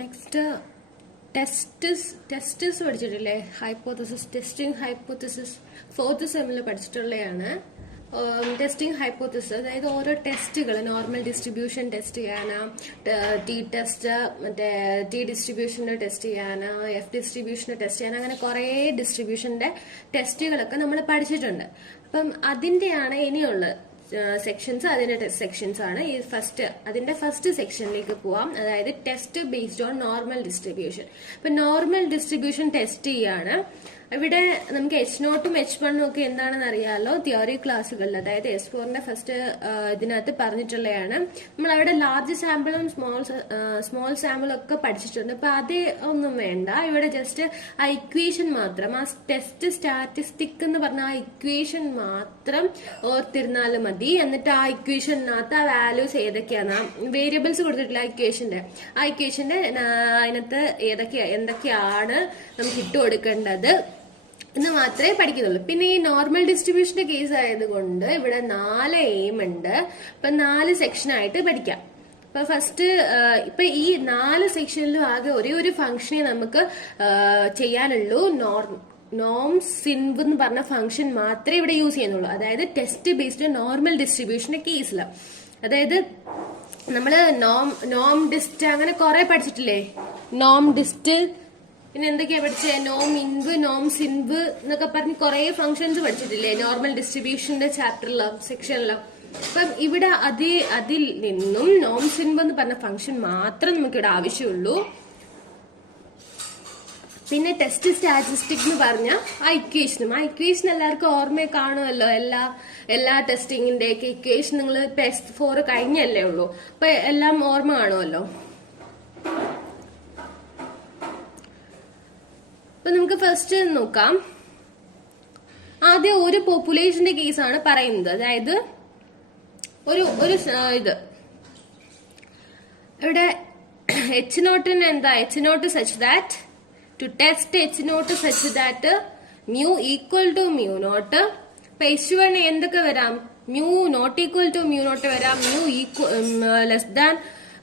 Next tests പഠിച്ചിട്ടില്ലേ? Hypothesis, testing hypothesis fourth സെമ്മിൽ പഠിച്ചിട്ടുള്ളതാണ്. ടെസ്റ്റിംഗ് ഹൈപ്പോത്തസിസ്, അതായത് ഓരോ ടെസ്റ്റുകൾ, നോർമൽ ഡിസ്ട്രിബ്യൂഷൻ ടെസ്റ്റ് ചെയ്യാനാ, ടി ടെസ്റ്റ്, മറ്റേ ടി ഡിസ്ട്രിബ്യൂഷൻ്റെ ടെസ്റ്റ് ചെയ്യാനാ, എഫ് ഡിസ്ട്രിബ്യൂഷൻ്റെ ടെസ്റ്റ് ചെയ്യാൻ, അങ്ങനെ കുറേ ഡിസ്ട്രിബ്യൂഷൻ്റെ ടെസ്റ്റുകളൊക്കെ നമ്മൾ പഠിച്ചിട്ടുണ്ട്. അപ്പം അതിൻ്റെയാണ് ഇനിയുള്ളത് സെക്ഷൻസ്. അതിന്റെ സെക്ഷൻസ് ആണ് ഈ അതിന്റെ ഫസ്റ്റ് സെക്ഷനിലേക്ക് പോവാം. അതായത് test based on normal distribution. ഇപ്പൊ നോർമൽ ഡിസ്ട്രിബ്യൂഷൻ ടെസ്റ്റ് ചെയ്യാണ്. ഇവിടെ നമുക്ക് H0ഉം H1ഉം ഒക്കെ എന്താണെന്ന് അറിയാമല്ലോ തിയറി ക്ലാസ്സുകളിൽ. അതായത് S4ന്റെ ഫസ്റ്റ് ഇതിനകത്ത് പറഞ്ഞിട്ടുള്ളതാണ്. നമ്മൾ അവിടെ ലാർജ് സാമ്പിളും സ്മോൾ സാമ്പിളും ഒക്കെ പഠിച്ചിട്ടുണ്ട്. അപ്പൊ അത് ഒന്നും വേണ്ട. ഇവിടെ ജസ്റ്റ് ആ ഇക്വേഷൻ മാത്രം, ആ ടെസ്റ്റ് സ്റ്റാറ്റിസ്റ്റിക് എന്ന് പറഞ്ഞ ആ ഇക്വേഷൻ മാത്രം ഓർത്തിരുന്നാലും മതി. എന്നിട്ട് ആ ഇക്വേഷനകത്ത് ആ വാല്യൂസ് ഏതൊക്കെയാണ്, വേരിയബിൾസ് കൊടുത്തിട്ടില്ല ആ ഇക്വേഷന്റെ അതിനകത്ത് എന്തൊക്കെയാണ് നമുക്ക് ഇട്ട് കൊടുക്കേണ്ടത് എന്ന് മാത്രമേ പഠിക്കുന്നുള്ളൂ. പിന്നെ ഈ നോർമൽ ഡിസ്ട്രിബ്യൂഷന്റെ കേസ് ആയതുകൊണ്ട് ഇവിടെ 4 എയിം ഉണ്ട്. ഇപ്പൊ 4 സെക്ഷനായിട്ട് പഠിക്കാം. ഇപ്പൊ ഫസ്റ്റ് ഇപ്പൊ ഈ 4 സെക്ഷനിലും ആകെ ഒരു ഫംഗ്ഷനെ നമുക്ക് ചെയ്യാനുള്ളൂ. നോം സിൻവ് എന്ന് പറഞ്ഞ ഫംഗ്ഷൻ മാത്രമേ ഇവിടെ യൂസ് ചെയ്യുന്നുള്ളൂ. അതായത് ടെസ്റ്റ് ബേസ്ഡ് നോർമൽ ഡിസ്ട്രിബ്യൂഷന്റെ കേസിൽ. അതായത് നമ്മള് നോം ഡിസ്റ്റ് അങ്ങനെ കുറെ പഠിച്ചിട്ടില്ലേ? നോം ഡിസ്റ്റ്, പിന്നെ എന്തൊക്കെയാ പഠിച്ചത്? നോം ഇൻവ്, നോം സിൻവ് എന്നൊക്കെ പറഞ്ഞ് കുറെ ഫംഗ്ഷൻസ് പഠിച്ചിട്ടില്ലേ നോർമൽ ഡിസ്ട്രിബ്യൂഷന്റെ ചാപ്റ്ററിലോ സെക്ഷനിലോ? അപ്പം ഇവിടെ അതിൽ നിന്നും നോം സിൻവ് എന്ന് പറഞ്ഞ ഫംഗ്ഷൻ മാത്രം നമുക്ക് ഇവിടെ ആവശ്യമുള്ളൂ. പിന്നെ ടെസ്റ്റ് സ്റ്റാറ്റിസ്റ്റിക് എന്ന് പറഞ്ഞ ആ ഇക്വേഷൻ എല്ലാവർക്കും ഓർമ്മ കാണുമല്ലോ. എല്ലാ ടെസ്റ്റിങ്ങിന്റെ ഒക്കെ ഇക്വേഷൻ നിങ്ങൾ S4 കഴിഞ്ഞല്ലേ ഉള്ളൂ. അപ്പൊ എല്ലാം ഓർമ്മ കാണുമല്ലോ. അപ്പൊ നമുക്ക് ഫസ്റ്റ് നോക്കാം. ആദ്യം ഒരു പോപ്പുലേഷന്റെ കേസാണ് പറയുന്നത്. അതായത് ഒരു ഇത് ഇവിടെ H0 എന്താ? H0 such that to test H0 such that mu equal to mu naught. ഇപ്പൊ H1 എന്തൊക്കെ വരാം? mu not equal to mu naught വരാം, mu less than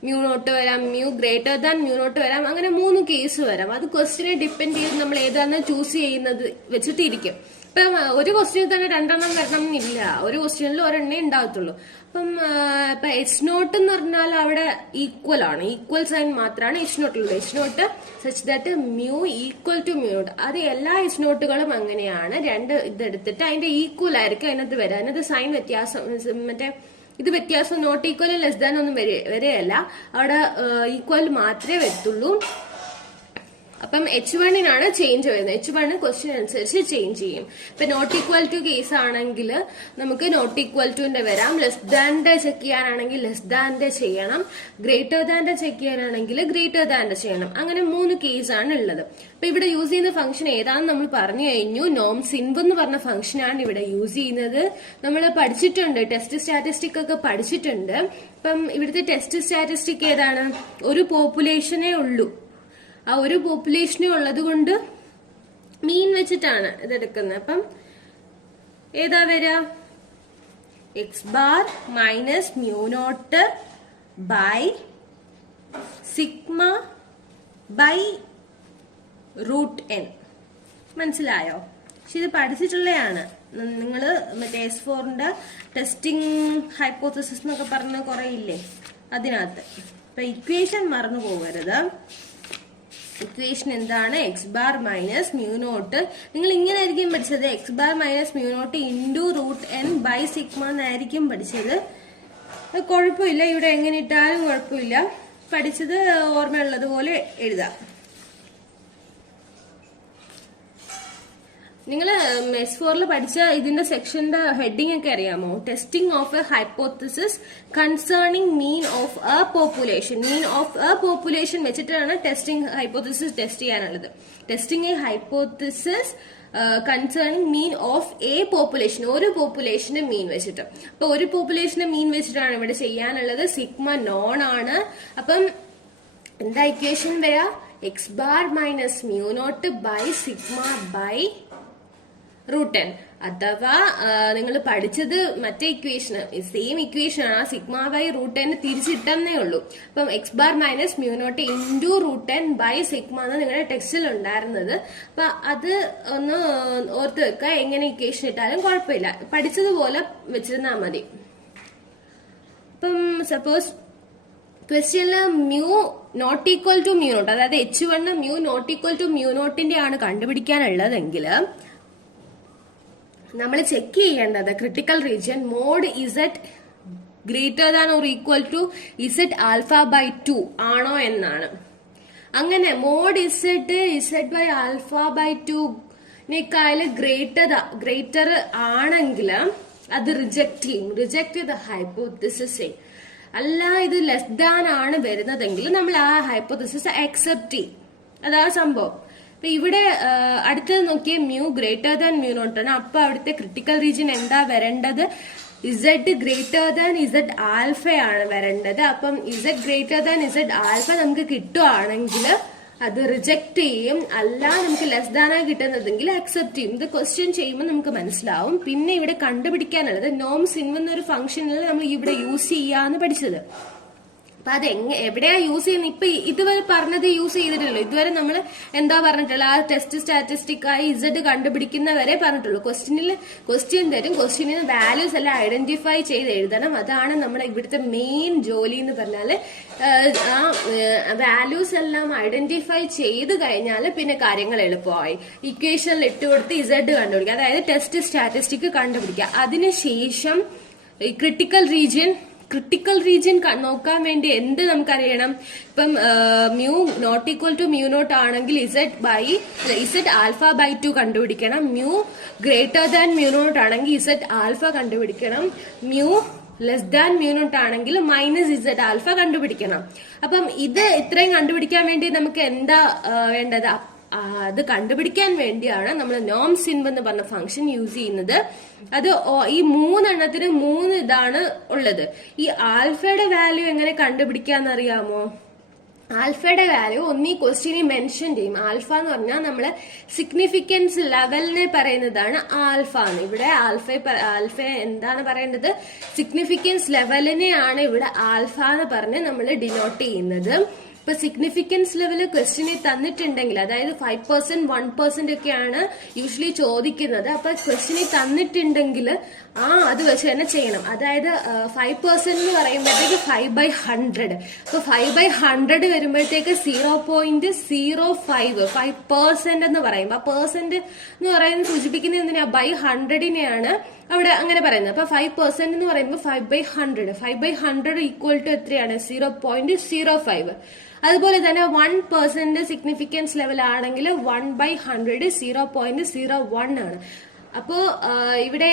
mu naught വരാം, mu greater than mu naught വരാം. അങ്ങനെ 3 case വരാം. അത് ക്വസ്റ്റിനെ depend ചെയ്ത് നമ്മൾ ഏതാണെന്ന് ചൂസ് ചെയ്യുന്നത് വെച്ചിട്ടിരിക്കും. ഇപ്പൊ ഒരു ക്വസ്റ്റ്യനിൽ തന്നെ 2 എണ്ണം വരണം എന്നില്ല. ഒരു ക്വസ്റ്റ്യനിൽ ഒരെണ്ണേ ഉണ്ടാവത്തുള്ളൂ. അപ്പം ഇപ്പൊ H0 എന്ന് പറഞ്ഞാൽ അവിടെ ഈക്വൽ ആണ്, ഈക്വൽ സൈൻ മാത്രമാണ് H0 ഉള്ളത്. H0 such that mu equal to mu naught. അത് എല്ലാ H0കളും അങ്ങനെയാണ്. 2 ഇതെടുത്തിട്ട് അതിന്റെ ഈക്വൽ ആയിരിക്കും അതിനകത്ത് വരാം. അതിനകത്ത് സൈൻ വ്യത്യാസം, മറ്റേ ഇത് വ്യത്യാസം നോട്ട് ഈക്വൽ ലെസ് ദാൻ ഒന്നും വരെയല്ല. അവിടെ ഈക്വൽ മാത്രമേ വരത്തുള്ളൂ. അപ്പം H1 ചേഞ്ച് വരുന്നത്. H1 ക്വസ്റ്റ്യൻ അനുസരിച്ച് ചേഞ്ച് ചെയ്യും. ഇപ്പൊ നോട്ട് ഈക്വൽ ടു കേസ് ആണെങ്കിൽ നമുക്ക് നോട്ട് ഈക്വൽ ടുന്റെ വരാം. ലെസ് ദാന്റെ ചെക്ക് ചെയ്യാനാണെങ്കിൽ ലെസ് ദാന്റെ ചെയ്യണം. ഗ്രേറ്റർ ദാന്റെ ചെക്ക് ചെയ്യാനാണെങ്കിൽ ഗ്രേറ്റർ ദാന്റെ ചെയ്യണം. അങ്ങനെ 3 കേസാണ് ഉള്ളത്. അപ്പൊ ഇവിടെ യൂസ് ചെയ്യുന്ന ഫംഗ്ഷൻ ഏതാണെന്ന് നമ്മൾ പറഞ്ഞു കഴിഞ്ഞു. നോം സിൻവ് എന്ന് പറഞ്ഞ ഫംഗ്ഷനാണ് ഇവിടെ യൂസ് ചെയ്യുന്നത്. നമ്മൾ പഠിച്ചിട്ടുണ്ട്, ടെസ്റ്റ് സ്റ്റാറ്റിസ്റ്റിക് ഒക്കെ പഠിച്ചിട്ടുണ്ട്. അപ്പം ഇവിടുത്തെ ടെസ്റ്റ് സ്റ്റാറ്റിസ്റ്റിക് ഏതാണ്? ഒരു പോപ്പുലേഷനേ ഉള്ളൂ. ആ ഒരു പോപ്പുലേഷനെ ഉള്ളത് കൊണ്ട് മീൻ വെച്ചിട്ടാണ് ഇതെടുക്കുന്നത്. അപ്പം ഏതാ വരിക? X bar minus mu naught by sigma by root n. മനസ്സിലായോ? പക്ഷെ ഇത് പഠിച്ചിട്ടുള്ളതാണ്. നിങ്ങള് മറ്റേ S4ന്റെ ടെസ്റ്റിംഗ് ഹൈപ്പോത്തസിസ് എന്നൊക്കെ പറഞ്ഞ കുറെ ഇല്ലേ അതിനകത്ത്. അപ്പൊ ഇക്വേഷൻ മറന്നു പോകരുത്. ഇക്വേഷൻ എന്താണ്? X bar minus mu naught. നിങ്ങൾ ഇങ്ങനെ ആയിരിക്കും പഠിച്ചത്. X bar minus mu naught into root n by sigma എന്നായിരിക്കും പഠിച്ചത്. അത് കുഴപ്പമില്ല, ഇവിടെ എങ്ങനെ ഇട്ടാലും കുഴപ്പമില്ല. പഠിച്ചത് ഓർമ്മയുള്ളതുപോലെ എഴുതാം. നിങ്ങൾ S4 പഠിച്ച ഇതിന്റെ സെക്ഷന്റെ ഹെഡിങ് ഒക്കെ അറിയാമോ? Testing of A hypothesis concerning mean of A population. Mean of A population വെച്ചിട്ടാണ് ടെസ്റ്റിംഗ് ഹൈപ്പോത്തസിസ് ടെസ്റ്റ് ചെയ്യാനുള്ളത്. Testing A hypothesis concerning mean of A population. ഒരു പോപ്പുലേഷന്റെ മീൻ വെച്ചിട്ട്. അപ്പൊ ഒരു പോപ്പുലേഷന്റെ മീൻ വെച്ചിട്ടാണ് ഇവിടെ ചെയ്യാനുള്ളത്. സിഗ്മ നോൺ ആണ്. അപ്പം എന്താ ഇക്വേഷൻ വരാ? X bar minus mu naught by sigma by root n. അഥവാ നിങ്ങൾ പഠിച്ചത് മറ്റേ ഇക്വേഷൻ സെയിം ഇക്വേഷൻ ആണ്, സിഗ്മ ബൈ റൂട്ട് എൻ തിരിച്ചിട്ടെന്നേ ഉള്ളൂ. അപ്പം X bar minus mu naught into root n by sigma എന്ന് നിങ്ങളുടെ ടെക്സ്റ്റിൽ ഉണ്ടായിരുന്നത്. അപ്പൊ അത് ഒന്ന് ഓർത്ത് വെക്കുക. എങ്ങനെ ഇക്വേഷൻ ഇട്ടാലും കുഴപ്പമില്ല, പഠിച്ചതുപോലെ വെച്ചിരുന്നാൽ മതി. അപ്പം സപ്പോസ് ക്വസ്റ്റ്യനില് mu naught equal to mu naught, അതായത് H1 mu naught equal to mu നോട്ടിന്റെ ആണ് കണ്ടുപിടിക്കാനുള്ളതെങ്കിൽ നമ്മൾ ചെക്ക് ചെയ്യേണ്ടത് critical region mod Z greater than or equal to Z alpha by 2 ആണോ എന്നാണ്. അങ്ങനെ mod Z by alpha by 2 greater ആണെങ്കിൽ അത് റിജക്ട് ദ ഹൈപ്പോത്തിസിസ്. അല്ല ഇത് ലെസ് ദാൻ ആണ് വരുന്നതെങ്കിൽ നമ്മൾ ആ ഹൈപ്പോത്തിസിസ് അക്സെപ്റ്റ് ചെയ്യും. അതാണ് സംഭവം. അപ്പൊ ഇവിടെ അടുത്തത് നോക്കിയ mu greater than mu naught ആണ്. അപ്പൊ അവിടുത്തെ ക്രിട്ടിക്കൽ റീജിയൻ എന്താ വരേണ്ടത്? Z greater than Z alpha ആണ് വരേണ്ടത്. അപ്പം Z greater than Z alpha നമുക്ക് കിട്ടുവാണെങ്കിൽ അത് റിജക്ട് ചെയ്യും. അല്ല നമുക്ക് ലെസ് ദാൻ ആണ് കിട്ടുന്നതെങ്കിൽ അക്സെപ്റ്റ് ചെയ്യും. ഇത് ക്വസ്റ്റ്യൻ ചെയ്യുമ്പോൾ നമുക്ക് മനസ്സിലാവും. പിന്നെ ഇവിടെ കണ്ടുപിടിക്കാനുള്ളത് നോം സിൻ എന്നൊരു ഫംഗ്ഷനിൽ നമ്മൾ ഇവിടെ യൂസ് ചെയ്യാന്ന് പഠിച്ചത്. അപ്പൊ അത് എവിടെയാ യൂസ് ചെയ്യുന്നത്? ഇപ്പൊ ഇതുവരെ പറഞ്ഞത് യൂസ് ചെയ്തിട്ടില്ലല്ലോ. ഇതുവരെ നമ്മൾ എന്താ പറഞ്ഞിട്ടുള്ള ആ ടെസ്റ്റ് സ്റ്റാറ്റിസ്റ്റിക് ആയി ഇസഡ് കണ്ടുപിടിക്കുന്നവരെ പറഞ്ഞിട്ടുള്ളൂ. ക്വസ്റ്റ്യൻ തരും, ക്വസ്റ്റ്യനിൽ വാല്യൂസ് എല്ലാം ഐഡന്റിഫൈ ചെയ്ത് എഴുതണം. അതാണ് നമ്മുടെ ഇവിടുത്തെ മെയിൻ ജോലി എന്ന് പറഞ്ഞാല്. ആ വാല്യൂസ് എല്ലാം ഐഡന്റിഫൈ ചെയ്ത് കഴിഞ്ഞാൽ പിന്നെ കാര്യങ്ങൾ എളുപ്പമായി. ഇക്വേഷനിൽ ഇട്ടുകൊടുത്ത് ഇസഡ് കണ്ടുപിടിക്കുക, അതായത് ടെസ്റ്റ് സ്റ്റാറ്റിസ്റ്റിക് കണ്ടുപിടിക്കുക. അതിനുശേഷം ക്രിട്ടിക്കൽ റീജിയൻ നോക്കാൻ വേണ്ടി എന്ത് നമുക്കറിയണം? ഇപ്പം mu naught equal to mu naught ആണെങ്കിൽ ഇസഡ് ആൽഫ ബൈ 2 കണ്ടുപിടിക്കണം. Mu greater than mu naught ആണെങ്കിൽ ഇസഡ് ആൽഫ കണ്ടുപിടിക്കണം. Mu less than mu naught ആണെങ്കിൽ മൈനസ് ഇസഡ് ആൽഫ കണ്ടുപിടിക്കണം. അപ്പം ഇത് ഇത്രയും കണ്ടുപിടിക്കാൻ വേണ്ടി നമുക്ക് എന്താ വേണ്ടത്? അത് കണ്ടുപിടിക്കാൻ വേണ്ടിയാണ് നമ്മൾ നോം സിൻ എന്ന് പറഞ്ഞ ഫംഗ്ഷൻ യൂസ് ചെയ്യുന്നത്. അത് ഈ 3 എണ്ണത്തിന് 3 ഇതാണ് ഉള്ളത്. ഈ ആൽഫയുടെ വാല്യൂ എങ്ങനെ കണ്ടുപിടിക്കാന്നറിയാമോ? ആൽഫയുടെ വാല്യൂ ഒന്നീ ക്വസ്റ്റ്യനിൽ മെൻഷൻ ചെയ്യും. ആൽഫ എന്ന് പറഞ്ഞാൽ നമ്മള് സിഗ്നിഫിക്കൻസ് ലെവലിനെ പറയുന്നതാണ് ആൽഫ എന്ന്. ഇവിടെ ആൽഫ എന്താണ് പറയേണ്ടത്? സിഗ്നിഫിക്കൻസ് ലെവലിനെയാണ് ഇവിടെ ആൽഫ എന്ന് പറഞ്ഞ് നമ്മൾ ഡിനോട്ട് ചെയ്യുന്നത്. ഇപ്പൊ സിഗ്നിഫിക്കൻസ് ലെവല് ക്വസ്റ്റ്യനിൽ തന്നിട്ടുണ്ടെങ്കിൽ, അതായത് 5%, 1% ഒക്കെയാണ് യൂഷ്വലി ചോദിക്കുന്നത്. അപ്പൊ ക്വസ്റ്റ്യനിൽ തന്നിട്ടുണ്ടെങ്കിൽ അത് വെച്ച് തന്നെ ചെയ്യണം. അതായത് 5% എന്ന് പറയുമ്പോഴത്തേക്ക് 5/100. അപ്പൊ 5/100 വരുമ്പോഴത്തേക്ക് 0.05 5% എന്ന് പറയുമ്പോൾ ആ പെർസെന്റ് എന്ന് പറയുന്നത് സൂചിപ്പിക്കുന്നത് എന്തിനാ? ബൈ 100നെയാണ് അവിടെ അങ്ങനെ പറയുന്നത്. അപ്പൊ 5% എന്ന് പറയുമ്പോൾ 5/100 ഈക്വൽ ടു എത്രയാണ്? 0.05. അതുപോലെ തന്നെ 1% സിഗ്നിഫിക്കൻസ് ലെവൽ ആണെങ്കിൽ 1/100 0.01 ആണ്. അപ്പോ ഇവിടെ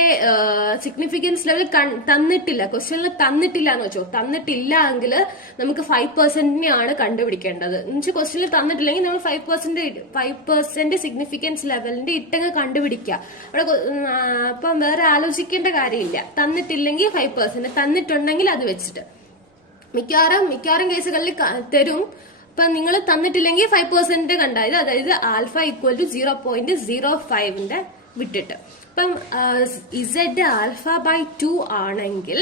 സിഗ്നിഫിക്കൻസ് ലെവൽ തന്നിട്ടില്ല, ക്വസ്റ്റ്യനിൽ തന്നിട്ടില്ല എന്ന് വെച്ചോ. തന്നിട്ടില്ല എങ്കിൽ നമുക്ക് 5%നെയാണ് കണ്ടുപിടിക്കേണ്ടത്. എന്നുവെച്ചാൽ ക്വസ്റ്റ്യനിൽ തന്നിട്ടില്ലെങ്കിൽ നമ്മൾ 5% സിഗ്നിഫിക്കൻസ് ലെവലിന്റെ ഇട്ടങ്ങ് കണ്ടുപിടിക്കുക. അവിടെ അപ്പം വേറെ ആലോചിക്കേണ്ട കാര്യമില്ല. തന്നിട്ടില്ലെങ്കിൽ 5%, തന്നിട്ടുണ്ടെങ്കിൽ അത് വെച്ചിട്ട് മിക്കവാറും കേസുകളിൽ തരും. അപ്പൊ നിങ്ങൾ തന്നിട്ടില്ലെങ്കിൽ 5% കണ്ടായത്, അതായത് ആൽഫ ഈക്വൽ ടു 0.05 വിട്ടിട്ട്. അപ്പം ഇസഡ് ആൽഫ ബൈ 2 ആണെങ്കിൽ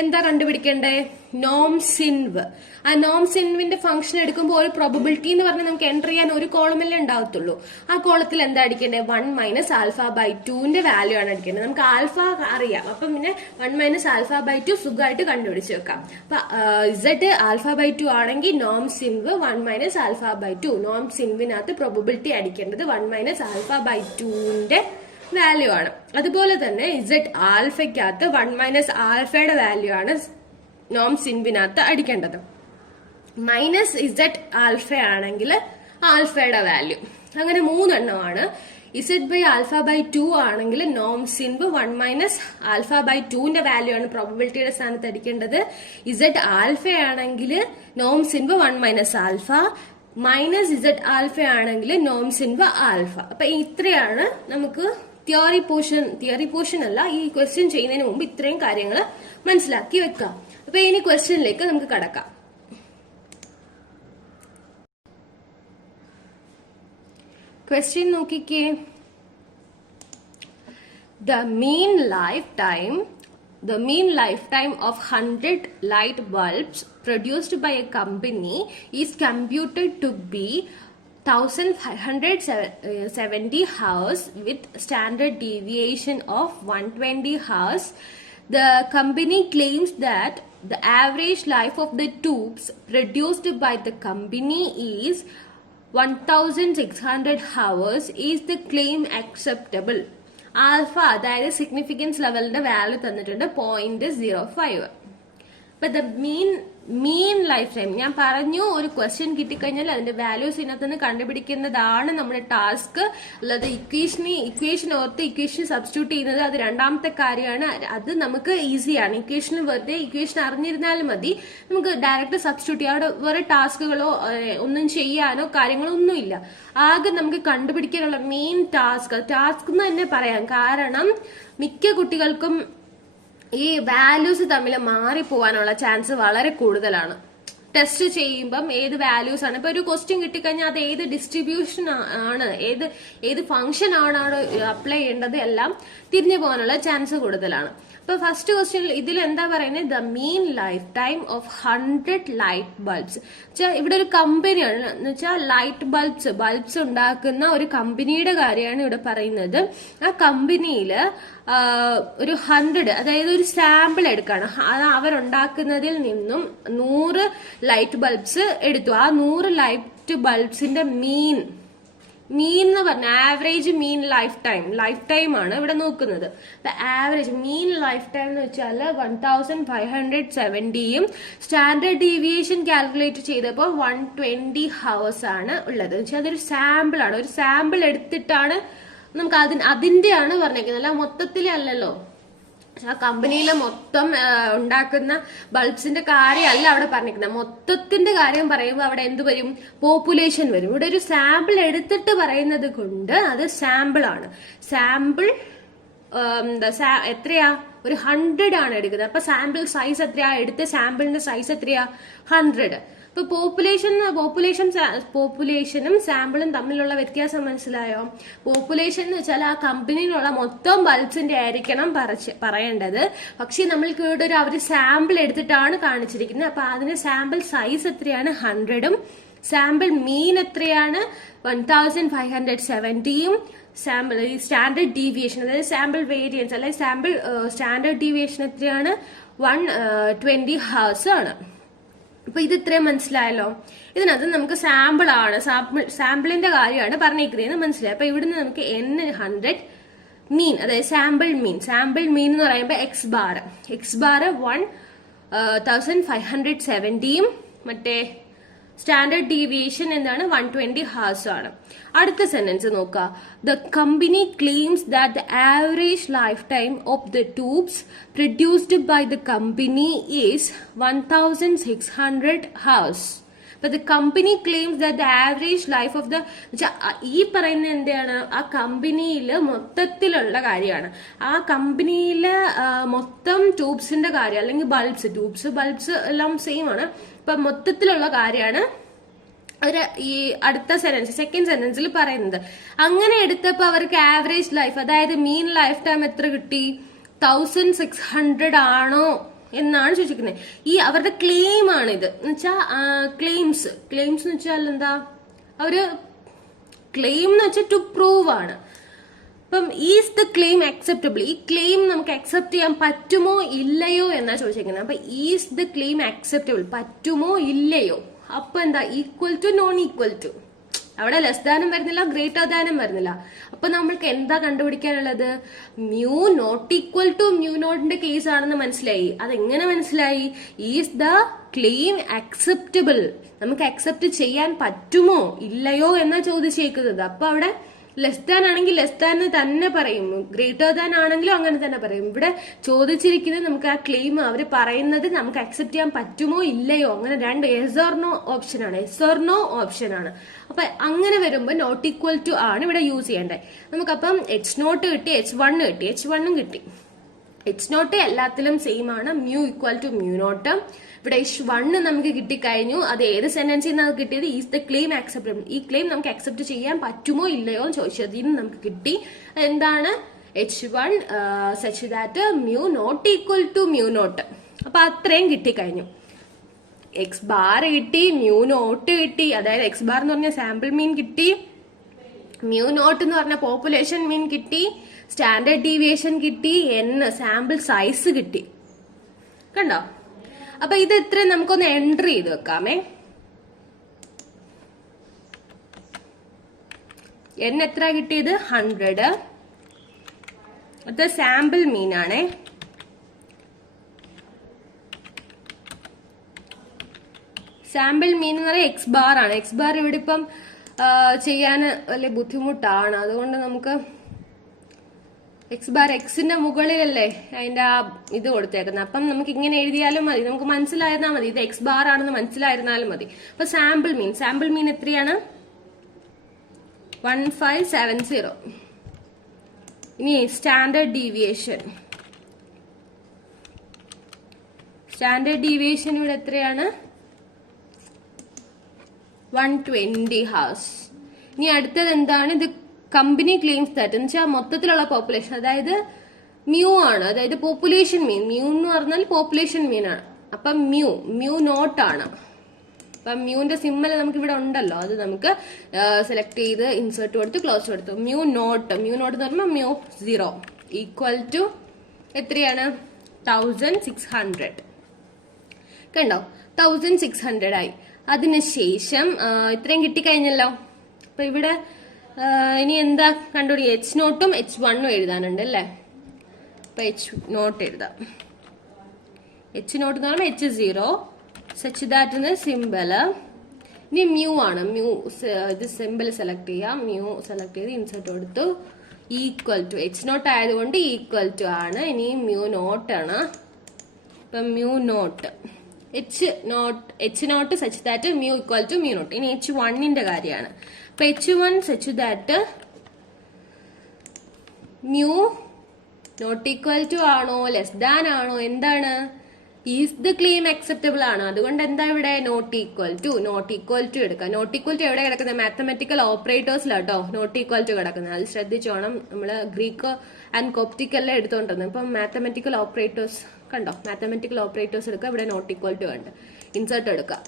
എന്താ കണ്ടുപിടിക്കേണ്ടേ? നോം സിൻവ്. ആ നോം സിൻവിന്റെ ഫംഗ്ഷൻ എടുക്കുമ്പോൾ ഒരു പ്രോബബിലിറ്റി എന്ന് പറഞ്ഞാൽ നമുക്ക് എൻ്റർ ചെയ്യാൻ ഒരു കോളമല്ലേ ഉണ്ടാവത്തുള്ളൂ. ആ കോളത്തിൽ എന്താ അടിക്കേണ്ടത്? 1 മൈനസ് ആൽഫ ബൈ 2ന്റെ വാല്യൂ ആണ് അടിക്കേണ്ടത്. നമുക്ക് ആൽഫ അറിയാം, അപ്പം പിന്നെ 1 മൈനസ് ആൽഫ ബൈ 2 സുഖമായിട്ട് കണ്ടുപിടിച്ച് വെക്കാം. അപ്പൊ ഇസഡ് ആൽഫ ബൈ 2 ആണെങ്കിൽ നോം സിൻവ് 1 മൈനസ് ആൽഫ ബൈ 2. നോം സിൻവിനകത്ത് പ്രോബബിലിറ്റി അടിക്കേണ്ടത് 1 മൈനസ് ആൽഫ ബൈ 2ന്റെ വാല്യൂ ആണ്. അതുപോലെ തന്നെ ഇസഡ് ആൽഫയ്ക്കകത്ത് 1 മൈനസ് ആൽഫയുടെ വാല്യൂ ആണ് നോം സിൻവിനകത്ത് അടിക്കേണ്ടത്. മൈനസ് ഇസഡ് ആൽഫ ആണെങ്കിൽ ആൽഫയുടെ വാല്യൂ. അങ്ങനെ 3 എണ്ണമാണ്. ഇസഡ് ബൈ ആൽഫ ബൈ 2 ആണെങ്കിൽ നോം സിൻവ് 1 മൈനസ് ആൽഫ ബൈ 2ന്റെ വാല്യൂ ആണ് പ്രോബബിലിറ്റിയുടെ സ്ഥാനത്ത് അടിക്കേണ്ടത്. ഇസഡ് ആൽഫ ആണെങ്കിൽ നോം S inv 1 minus alpha, minus Z alpha ആണെങ്കിൽ നോം സിൻവ് ആൽഫ. അപ്പൊ ഇത്രയാണ് നമുക്ക് തിയറി പോർഷൻ അല്ല, ഈ ക്വസ്റ്റ്യൻ ചെയ്യുന്നതിന് മുമ്പ് ഇത്രയും കാര്യങ്ങൾ മനസ്സിലാക്കി വെക്കാം. അപ്പൊ ഇനി ക്വസ്റ്റ്യനിലേക്ക് നമുക്ക് കടക്കാം. ക്വസ്റ്റ്യൻ നോക്കിക്കേ. the mean lifetime of 100 light bulbs produced by a company is computed to be 1570 hours with standard deviation of 120 hours. The company claims that the average life of the tubes produced by the company is 1600 hours. Is the claim acceptable? Alpha അതായത് significance ലെവലിന്റെ value തന്നിട്ടുണ്ട് 0.05. അപ്പൊ the mean life time ഞാൻ പറഞ്ഞു, ഒരു question കിട്ടിക്കഴിഞ്ഞാൽ അതിന്റെ values ഇതിനകത്ത് നിന്ന് കണ്ടുപിടിക്കുന്നതാണ് നമ്മുടെ ടാസ്ക്. അല്ലാതെ ഇക്വേഷൻ ഓർത്ത് ഇക്വേഷൻ സബ്സ്റ്റിറ്റ്യൂട്ട് ചെയ്യുന്നത് അത് രണ്ടാമത്തെ കാര്യമാണ്. അത് നമുക്ക് ഈസിയാണ്. ഇക്വേഷൻ അറിഞ്ഞിരുന്നാലും മതി, നമുക്ക് ഡയറക്റ്റ് സബ്സ്റ്റിറ്റ്യൂട്ട് ചെയ്യാം. അവിടെ വേറെ ടാസ്കുകളോ ഒന്നും ചെയ്യാനോ കാര്യങ്ങളോ ഒന്നുമില്ല. ആകെ നമുക്ക് കണ്ടുപിടിക്കാനുള്ള മെയിൻ ടാസ്ക് എന്ന് തന്നെ പറയാം. കാരണം മിക്ക കുട്ടികൾക്കും ഈ വാല്യൂസ് തമ്മിൽ മാറിപ്പോവാനുള്ള ചാൻസ് വളരെ കൂടുതലാണ്. ടെസ്റ്റ് ചെയ്യുമ്പം ഏത് വാല്യൂസ് ആണ്, ഇപ്പൊ ഒരു ക്വസ്റ്റ്യൻ കിട്ടിക്കഴിഞ്ഞാൽ അത് ഏത് ഡിസ്ട്രിബ്യൂഷൻ ആണ്, ഏത് ഫംഗ്ഷൻ ആണ് അവിടെ അപ്ലൈ ചെയ്യേണ്ടത് എല്ലാം തിരിഞ്ഞു പോകാനുള്ള ചാൻസ് കൂടുതലാണ്. ഇപ്പൊ ഫസ്റ്റ് ക്വസ്റ്റ്യൻ ഇതിൽ എന്താ പറയുന്നത്, the mean life time of 100 light bulbs. ഇവിടെ ഒരു കമ്പനിയാണ് എന്ന് വെച്ചാൽ ലൈറ്റ് ബൾബ്സ് ഉണ്ടാക്കുന്ന ഒരു കമ്പനിയുടെ കാര്യമാണ് ഇവിടെ പറയുന്നത്. ആ കമ്പനിയില് ഒരു 100, അതായത് ഒരു സാമ്പിൾ എടുക്കണം. അത് അവരുണ്ടാക്കുന്നതിൽ നിന്നും 100 ലൈറ്റ് ബൾബ്സ് എടുത്തു. ആ 100 ലൈറ്റ് ബൾബ്സിന്റെ മീൻ എന്ന് പറഞ്ഞ ആവറേജ് മീൻ ലൈഫ് ടൈം ആണ് ഇവിടെ നോക്കുന്നത്. ആവറേജ് മീൻ ലൈഫ് ടൈം എന്ന് വെച്ചാൽ 1570യും സ്റ്റാൻഡേർഡ് ഡീവിയേഷൻ കാൽക്കുലേറ്റ് ചെയ്തപ്പോൾ 120 ഹവേഴ്സ് ആണ് ഉള്ളത്. വെച്ചാൽ അതൊരു സാമ്പിൾ ആണ്. ഒരു സാമ്പിൾ എടുത്തിട്ടാണ് നമുക്ക് അതിന്റെയാണ് പറഞ്ഞേക്കുന്നത്, അല്ല മൊത്തത്തിലേ അല്ലല്ലോ. ആ കമ്പനിയിലെ മൊത്തം ഉണ്ടാക്കുന്ന ബൾബ്സിന്റെ കാര്യമല്ല അവിടെ പറഞ്ഞിരിക്കുന്നത്. മൊത്തത്തിന്റെ കാര്യം പറയുമ്പോൾ അവിടെ എന്ത് വരും, പോപ്പുലേഷൻ വരും. ഇവിടെ ഒരു സാമ്പിൾ എടുത്തിട്ട് പറയുന്നത് കൊണ്ട് അത് സാമ്പിൾ ആണ്. സാമ്പിൾ എത്രയാ, ഒരു 100 ആണ് എടുക്കുന്നത്. അപ്പൊ സാമ്പിൾ സൈസ് എത്രയാ, എടുത്ത സാമ്പിളിന്റെ സൈസ് എത്രയാ, 100. ഇപ്പൊ പോപ്പുലേഷനും സാമ്പിളും തമ്മിലുള്ള വ്യത്യാസം മനസ്സിലായോ? പോപ്പുലേഷൻ എന്ന് വെച്ചാൽ ആ കമ്പനിയിലുള്ള മൊത്തം ബൾബ്സിന്റെ ആയിരിക്കണം പറയേണ്ടത്. പക്ഷെ നമ്മൾക്ക് ഇവിടെ അവര് സാമ്പിൾ എടുത്തിട്ടാണ് കാണിച്ചിരിക്കുന്നത്. അപ്പൊ അതിന്റെ സാമ്പിൾ സൈസ് എത്രയാണ്, 100ഉം സാമ്പിൾ മീൻ എത്രയാണ്, 1570യും സാമ്പിൾ സ്റ്റാൻഡേർഡ് ഡീവിയേഷൻ അതായത് സാമ്പിൾ വേരിയൻസ് അല്ലെങ്കിൽ സാമ്പിൾ സ്റ്റാൻഡേർഡ് ഡീവിയേഷൻ എത്രയാണ്, 120 ഹവേഴ്സ് ആണ്. അപ്പൊ ഇത് ഇത്രയും മനസ്സിലായല്ലോ. ഇതിനകത്ത് നമുക്ക് സാമ്പിളിന്റെ കാര്യമാണ് പറഞ്ഞിരിക്കുന്നത് മനസ്സിലായി. അപ്പൊ ഇവിടുന്ന് നമുക്ക് 100 മീൻ, അതായത് സാമ്പിൾ മീൻ എന്ന് പറയുമ്പോൾ എക്സ് ബാർ 1570യും മറ്റേ സ്റ്റാൻഡേർഡ് ഡീവിയേഷൻ എന്താണ്, 120 ഹവേഴ്സ് ആണ്. അടുത്ത സെന്റൻസ് നോക്കുക. The company claims that the average life time of the tubes produced by the company is 1600 hours. അപ്പൊ the company claims that the average life of the, ഈ പറയുന്ന എന്താണ്, ആ കമ്പനിയില് മൊത്തത്തിലുള്ള കാര്യമാണ്. ആ കമ്പനിയിലെ മൊത്തം ട്യൂബ്സിന്റെ കാര്യം അല്ലെങ്കിൽ ബൾബ്സ് എല്ലാം സെയിം ആണ്. ഇപ്പൊ മൊത്തത്തിലുള്ള കാര്യമാണ് ഈ അടുത്ത സെക്കൻഡ് സെന്റൻസിൽ പറയുന്നത്. അങ്ങനെ എടുത്തപ്പോ അവർക്ക് ആവറേജ് ലൈഫ്, അതായത് മീൻ ലൈഫ് ടൈം എത്ര കിട്ടി, 1600 ആണോ എന്നാണ് ചോദിച്ചിരിക്കുന്നത്. ഈ അവരുടെ ക്ലെയിം ആണ് ഇത് എന്ന് വെച്ചാൽ ക്ലെയിംസ് എന്ന് വെച്ചാൽ എന്താ, അവര് ക്ലെയിം എന്ന് വെച്ചാൽ ടു പ്രൂവ് ആണ്. അപ്പം ഈസ് ദ ക്ലെയിം അക്സെപ്റ്റബിൾ, ഈ ക്ലെയിം നമുക്ക് അക്സെപ്റ്റ് ചെയ്യാൻ പറ്റുമോ ഇല്ലയോ എന്നാ ചോദിച്ചിരിക്കുന്നത്. അപ്പൊ ഈസ് ദ ക്ലെയിം അക്സെപ്റ്റബിൾ, പറ്റുമോ ഇല്ലയോ. അപ്പൊ എന്താ, equal to non equal to, അവിടെ ലെസ് ദാനും വരുന്നില്ല ഗ്രേറ്റർ ദാനും വരുന്നില്ല. അപ്പൊ നമ്മൾക്ക് എന്താ കണ്ടുപിടിക്കാനുള്ളത്, mu naught equal to mu നോട്ടിന്റെ കേസ് ആണെന്ന് മനസ്സിലായി. അതെങ്ങനെ മനസ്സിലായി, ഈസ് ദ ക്ലെയിം അക്സെപ്റ്റബിൾ, നമുക്ക് അക്സെപ്റ്റ് ചെയ്യാൻ പറ്റുമോ ഇല്ലയോ എന്നാ ചോദിച്ചേക്കുന്നത്. അപ്പൊ അവിടെ ലെസ് ദാൻ ആണെങ്കിൽ ലെസ് ദാൻ തന്നെ പറയും, ഗ്രേറ്റർ ദാൻ ആണെങ്കിലും അങ്ങനെ തന്നെ പറയും. ഇവിടെ ചോദിച്ചിരിക്കുന്നത് നമുക്ക് ആ ക്ലെയിം അവർ പറയുന്നത് നമുക്ക് അക്സെപ്റ്റ് ചെയ്യാൻ പറ്റുമോ ഇല്ലയോ, അങ്ങനെ രണ്ട് എസ് ഓർ നോ ഓപ്ഷൻ ആണ്. അപ്പൊ അങ്ങനെ വരുമ്പോൾ നോട്ട് ഈക്വൽ ടു ആണ് ഇവിടെ യൂസ് ചെയ്യേണ്ടത്. നമുക്കപ്പം H0 കിട്ടി, H1 കിട്ടി, H1 കിട്ടി. H0 എല്ലാത്തിലും സെയിം ആണ്, mu equal to mu naught. ഇവിടെ H1 നമുക്ക് കിട്ടിക്കഴിഞ്ഞു. അത് ഏത് സെന്റൻസിൽ നിന്നാണ് കിട്ടിയത്, ഈസ് ദ ക്ലെയിം അക്സെപ്റ്റബിൾ, ഈ ക്ലെയിം നമുക്ക് അക്സെപ്റ്റ് ചെയ്യാൻ പറ്റുമോ ഇല്ലയോ എന്ന് ചോദിച്ചത്. ഇതിന് നമുക്ക് കിട്ടി എന്താണ്, h1 such that mu not equal to mu not. അപ്പൊ അത്രയും കിട്ടിക്കഴിഞ്ഞു. എക്സ് ബാർ കിട്ടി, മ്യൂ നോട്ട് കിട്ടി, അതായത് എക്സ് ബാർ എന്ന് പറഞ്ഞ സാമ്പിൾ മീൻ കിട്ടി, മ്യൂ നോട്ട് എന്ന് പറഞ്ഞ പോപ്പുലേഷൻ മീൻ കിട്ടി, സ്റ്റാൻഡേർഡ് ഡീവിയേഷൻ കിട്ടി, എൻ സാമ്പിൾ സൈസ് കിട്ടി. കണ്ടോ? അപ്പൊ ഇത് ഇത്രയും നമുക്കൊന്ന് എൻട്രി ചെയ്ത് വെക്കാമേ. എൻ എത്ര കിട്ടിയത്? 100. അത് സാമ്പിൾ മീൻ ആണേ. സാമ്പിൾ മീൻ എന്ന് പറയുന്നത് എക്സ് ബാർ ആണ്. എക്സ് ബാർ ഇവിടെ ഇപ്പം ചെയ്യാൻ വലിയ ബുദ്ധിമുട്ടാണ്. അതുകൊണ്ട് നമുക്ക് എക്സ് ബാർ എക്സിന്റെ മുകളിലല്ലേ അതിന്റെ ആ ഇത് കൊടുത്തേക്കുന്നത്. അപ്പം നമുക്ക് ഇങ്ങനെ എഴുതിയാലും മതി, നമുക്ക് മനസ്സിലായിരുന്നാൽ മതി, ഇത് എക്സ് ബാർ ആണെന്ന് മനസ്സിലായിരുന്നാലും മതി. അപ്പൊ സാമ്പിൾ മീൻ എത്രയാണ്? 1570. ഇനി സ്റ്റാൻഡേർഡ് ഡീവിയേഷൻ ഇവിടെ എത്രയാണ്? 120 hours. ഇനി അടുത്തത് എന്താണ്? ഇത് കമ്പനി ക്ലെയിംസ് ദാറ്റ് എന്ന് വെച്ചാൽ മൊത്തത്തിലുള്ള പോപ്പുലേഷൻ, അതായത് മ്യൂ ആണ്, അതായത് പോപ്പുലേഷൻ മീൻ. മ്യൂ എന്ന് പറഞ്ഞാൽ പോപ്പുലേഷൻ മീൻ ആണ്. അപ്പൊ മ്യൂ നോട്ട് ആണ്. അപ്പൊ മ്യൂന്റെ സിമ്പൽ നമുക്ക് ഇവിടെ ഉണ്ടല്ലോ, അത് നമുക്ക് സെലക്ട് ചെയ്ത് ഇൻസേർട്ട് കൊടുത്ത് ക്ലോസ് കൊടുത്തു. മ്യൂ നോട്ട് എന്ന് പറയുമ്പോൾ മ്യൂ 0 ഈക്വൽ ടു എത്രയാണ്? 1600. കണ്ടോ? 1600 ആയി. അതിനുശേഷം ഇത്രയും കിട്ടിക്കഴിഞ്ഞല്ലോ. അപ്പൊ ഇവിടെ ഇനി എന്താ കണ്ടുപിടി? എച്ച് നോട്ടും H1 എഴുതാനുണ്ട് അല്ലേ? അപ്പൊ എച്ച് നോട്ട് എഴുതാം. എച്ച് നോട്ട് എന്ന് പറയുമ്പോൾ H0 സച്ച് ദാറ്റ് സിമ്പിള്. ഇനി മ്യൂ ആണ്. ഇത് സിമ്പിൾ സെലക്ട് ചെയ്യാം. മ്യൂ സെലക്ട് ചെയ്ത് ഇൻസേർട്ട് കൊടുത്തു. ഈക്വൽ ടു എച്ച് നോട്ട് ആയതുകൊണ്ട് ഈക്വൽ ടു ആണ്. ഇനി മ്യൂ നോട്ട് ആണ്. ഇപ്പൊ mu naught H naught such that mu equal to mu naught. ഇനി H1ന്റെ കാര്യമാണ്. അപ്പൊ H1 such that mu naught equal to ആണോ ലെസ് ദാൻ ആണോ എന്താണ്? ഈസ് ദ ക്ലെയിം അക്സെപ്റ്റബിൾ ആണ്. അതുകൊണ്ട് എന്താ ഇവിടെ നോട്ട് ഈക്വൽ ടു എടുക്കാം. നോട്ട് ഈക്വൽ ടു എവിടെ കിടക്കുന്നത്? മാത്തമെറ്റിക്കൽ ഓപ്പറേറ്റേഴ്സിലാട്ടോ നോട്ട് ഈക്വൽ ടു കിടക്കുന്നത്. അത് ശ്രദ്ധിച്ചോണം. നമ്മള് ഗ്രീക്ക് ആൻഡ് കോപ്റ്റിക് എല്ലാം എടുത്തോണ്ടിരുന്നത്. ഇപ്പം മാത്തമെറ്റിക്കൽ ഓപ്പറേറ്റേഴ്സ് കണ്ടോ? മാത്തമെറ്റിക്കൽ ഓപ്പറേറ്റേഴ്സ് എടുക്കുക. ഇവിടെ നോട്ട് ഈക്വൽ ടു വേണ്ട, ഇൻസേർട്ട് എടുക്കാം.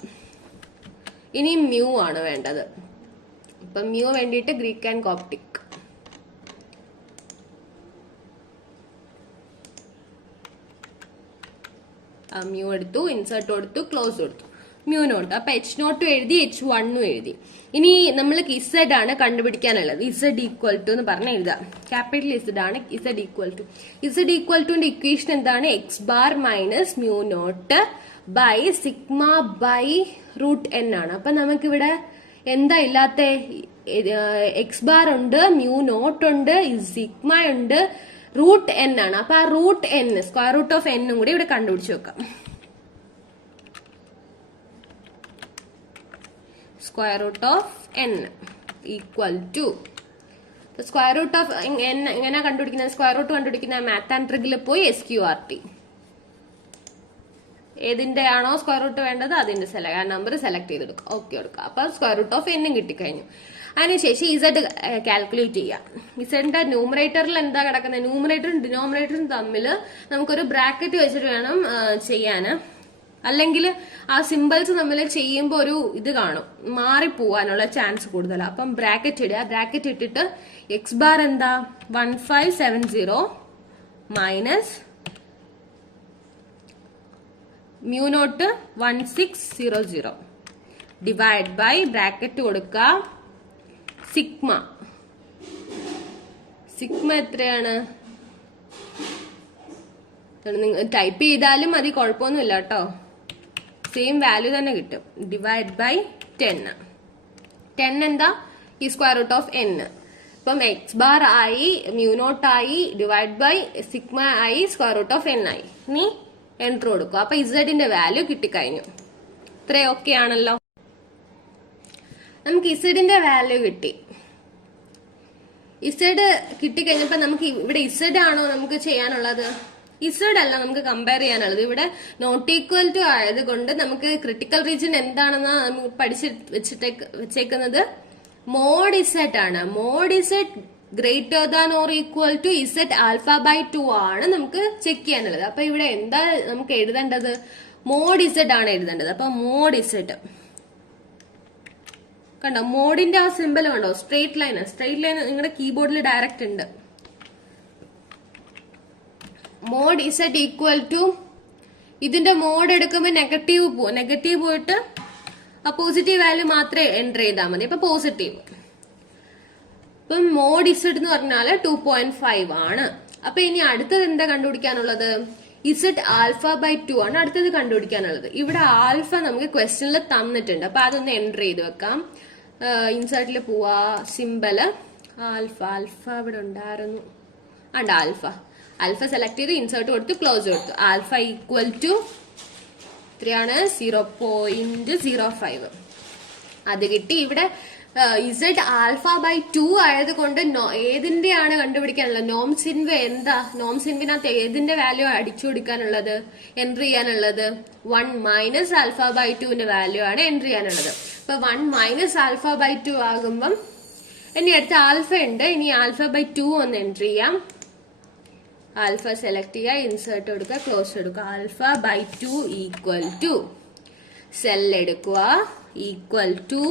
ഇനി മ്യൂ ആണ് വേണ്ടത്. ഇപ്പൊ മ്യൂ വേണ്ടിയിട്ട് ഗ്രീക്ക് ആൻഡ് കോപ്റ്റിക്. മ്യൂ എടുത്തു, ഇൻസേർട്ട് കൊടുത്തു, ക്ലോസ് കൊടുത്തു. Mu not. അപ്പൊ H നോട്ടും എഴുതി, H1 എഴുതി. ഇനി നമ്മൾ Z ആണ് കണ്ടുപിടിക്കാനുള്ളത്. Z ഈക്വൽ ടു എന്ന് പറഞ്ഞ് എഴുതാം. ക്യാപിറ്റൽ Z ആണ്. Z ഈക്വൽ ടുന്റെ ഇക്വേഷൻ എന്താണ്? X bar minus mu naught by sigma by root n ആണ്. അപ്പൊ നമുക്കിവിടെ എന്താ ഇല്ലാത്ത? എക്സ് ബാർ ഉണ്ട്, മ്യൂ നോട്ട് ഉണ്ട്, സിഗ്മ ഉണ്ട്, റൂട്ട് n ആണ്. അപ്പൊ ആ root n square root of n കൂടി ഇവിടെ കണ്ടുപിടിച്ച് വെക്കാം. Square root of n equal to square root of n എങ്ങനെ കണ്ടുപിടിക്കുന്നത്? സ്ക്വയർ റൂട്ട് കണ്ടുപിടിക്കുന്ന മാത്ത് ആൻഡ് ട്രിക്കിൽ പോയി SQRT ഏതിന്റെ ആണോ സ്ക്വയർ റൂട്ട് വേണ്ടത് അതിന്റെ നമ്പർ സെലക്ട് ചെയ്തെടുക്കുക. ഓക്കെ കൊടുക്കുക. അപ്പൊ സ്ക്വയർ റൂട്ട് ഓഫ് n കിട്ടിക്കഴിഞ്ഞു. അതിനുശേഷം Z കാൽക്കുലേറ്റ് ചെയ്യാം. Zന്റെ ന്യൂമറേറ്ററിൽ എന്താ കിടക്കുന്നത്? ന്യൂമറേറ്ററും ഡിനോമിനേറ്ററും തമ്മിൽ നമുക്കൊരു ബ്രാക്കറ്റ് വെച്ചിട്ട് വേണം ചെയ്യാന്. അല്ലെങ്കിൽ ആ സിമ്പിൾസ് തമ്മിൽ ചെയ്യുമ്പോൾ ഒരു ഇത് കാണും, മാറിപ്പോവാനുള്ള ചാൻസ് കൂടുതലാണ്. അപ്പം ബ്രാക്കറ്റ് ഇടുക. ബ്രാക്കറ്റ് ഇട്ടിട്ട് എക്സ് ബാർ എന്താ? 1570 minus mu naught 1600 divide by bracket കൊടുക്കുക. സിഗ്മ എത്രയാണ്? നിങ്ങൾ ടൈപ്പ് ചെയ്താലും മതി, കുഴപ്പമൊന്നുമില്ല കേട്ടോ. സെയിം വാല്യൂ തന്നെ കിട്ടും. Divide by 10. 10 എന്താ? ഈ സ്ക്വയർ റൂട്ട് ഓഫ് n. ഇപ്പം എക്സ് ബാർ ആയി, മ്യൂ നോട്ട് ആയി, ഡിവൈഡ് ബൈ സിഗ്മ ആയി, സ്ക്വയർ റൂട്ട് ഓഫ് n ആയി. ഇനി എൻട്രി കൊടുക്കുക. അപ്പൊ ഇസഡിന്റെ വാല്യൂ കിട്ടിക്കഴിഞ്ഞു. ഇത്ര ഓക്കെ ആണല്ലോ. നമുക്ക് ഇസഡിന്റെ വാല്യൂ കിട്ടി. ഇസഡ് കിട്ടിക്കഴിഞ്ഞപ്പോ നമുക്ക് ഇവിടെ ഇസഡ് ആണോ നമുക്ക് ചെയ്യാനുള്ളത്? ഇസഡ് അല്ല നമുക്ക് കമ്പയർ ചെയ്യാനുള്ളത്. ഇവിടെ നോട്ട് ഈക്വൽ ടു ആയത് കൊണ്ട് നമുക്ക് ക്രിട്ടിക്കൽ റീജിയൻ എന്താണെന്ന് നമുക്ക് വെച്ചേക്കുന്നത് മോഡ് ഇസഡ് ആണ്. Mod Z greater than or equal to Z alpha by 2 ആണ് നമുക്ക് ചെക്ക് ചെയ്യാനുള്ളത്. അപ്പൊ ഇവിടെ എന്താ നമുക്ക് എഴുതേണ്ടത്? മോഡ് ഇസഡ് ആണ് എഴുതേണ്ടത്. അപ്പൊ മോഡ് ഇസഡ് കണ്ടോ, മോഡിന്റെ ആ സിമ്പിൾ കണ്ടോ, സ്ട്രെയിറ്റ് ലൈൻ നിങ്ങളുടെ കീബോർഡിൽ ഡയറക്റ്റ് ഉണ്ട്. മോഡ് ഇസഡ് ഈക്വൽ ടു, ഇതിന്റെ മോഡ് എടുക്കുമ്പോൾ നെഗറ്റീവ് പോയിട്ട് ആ പോസിറ്റീവ് വാല്യൂ മാത്രമേ എൻറ്റർ ചെയ്താൽ മതി. അപ്പൊ പോസിറ്റീവ്. ഇപ്പം മോഡ് ഇസഡ് എന്ന് പറഞ്ഞാൽ 2.5 ആണ്. അപ്പൊ ഇനി അടുത്തത് എന്താ കണ്ടുപിടിക്കാനുള്ളത്? ഇസഡ് ആൽഫ ബൈ 2 ആണ് അടുത്തത് കണ്ടുപിടിക്കാനുള്ളത്. ഇവിടെ ആൽഫ നമുക്ക് ക്വസ്റ്റ്യനിൽ തന്നിട്ടുണ്ട്. അപ്പൊ അതൊന്ന് എൻറ്റർ ചെയ്ത് വെക്കാം. ഇൻസേർട്ടിൽ പോവാ, സിമ്പല് ആൽഫ ഇവിടെ ഉണ്ടായിരുന്നു. ആൽഫ സെലക്ട് ചെയ്ത് ഇൻസേർട്ട് കൊടുത്ത് ക്ലോസ് കൊടുത്തു. ആൽഫ ഈക്വൽ ടു എത്രയാണ്? 0.05 അത് കിട്ടി. ഇവിടെ ഇസഡ് ആൽഫ ബൈ 2 ആയതുകൊണ്ട് ഏതിന്റെയാണ് കണ്ടുപിടിക്കാനുള്ളത്? നോംസിൻവിനകത്ത് ഏതിന്റെ വാല്യൂ അടിച്ചു കൊടുക്കാനുള്ളത്, എൻട്രി ചെയ്യാനുള്ളത്? 1 മൈനസ് ആൽഫ ബൈ 2ന്റെ വാല്യൂ ആണ് എൻട്രി ചെയ്യാനുള്ളത്. അപ്പൊ 1 മൈനസ് ആൽഫ ബൈ 2 ആകുമ്പം ഇനി അടുത്ത ആൽഫ ഉണ്ട്. ഇനി ആൽഫ ബൈ 2 ഒന്ന് എൻട്രി ചെയ്യാം. ആൽഫ സെലക്ട് ചെയ്യുക, ഇൻസേർട്ട് കൊടുക്കുക, ക്ലോസ് കൊടുക്കുക. Alpha by 2 equal to cell എടുക്കുക, ഈക്വൽ ടു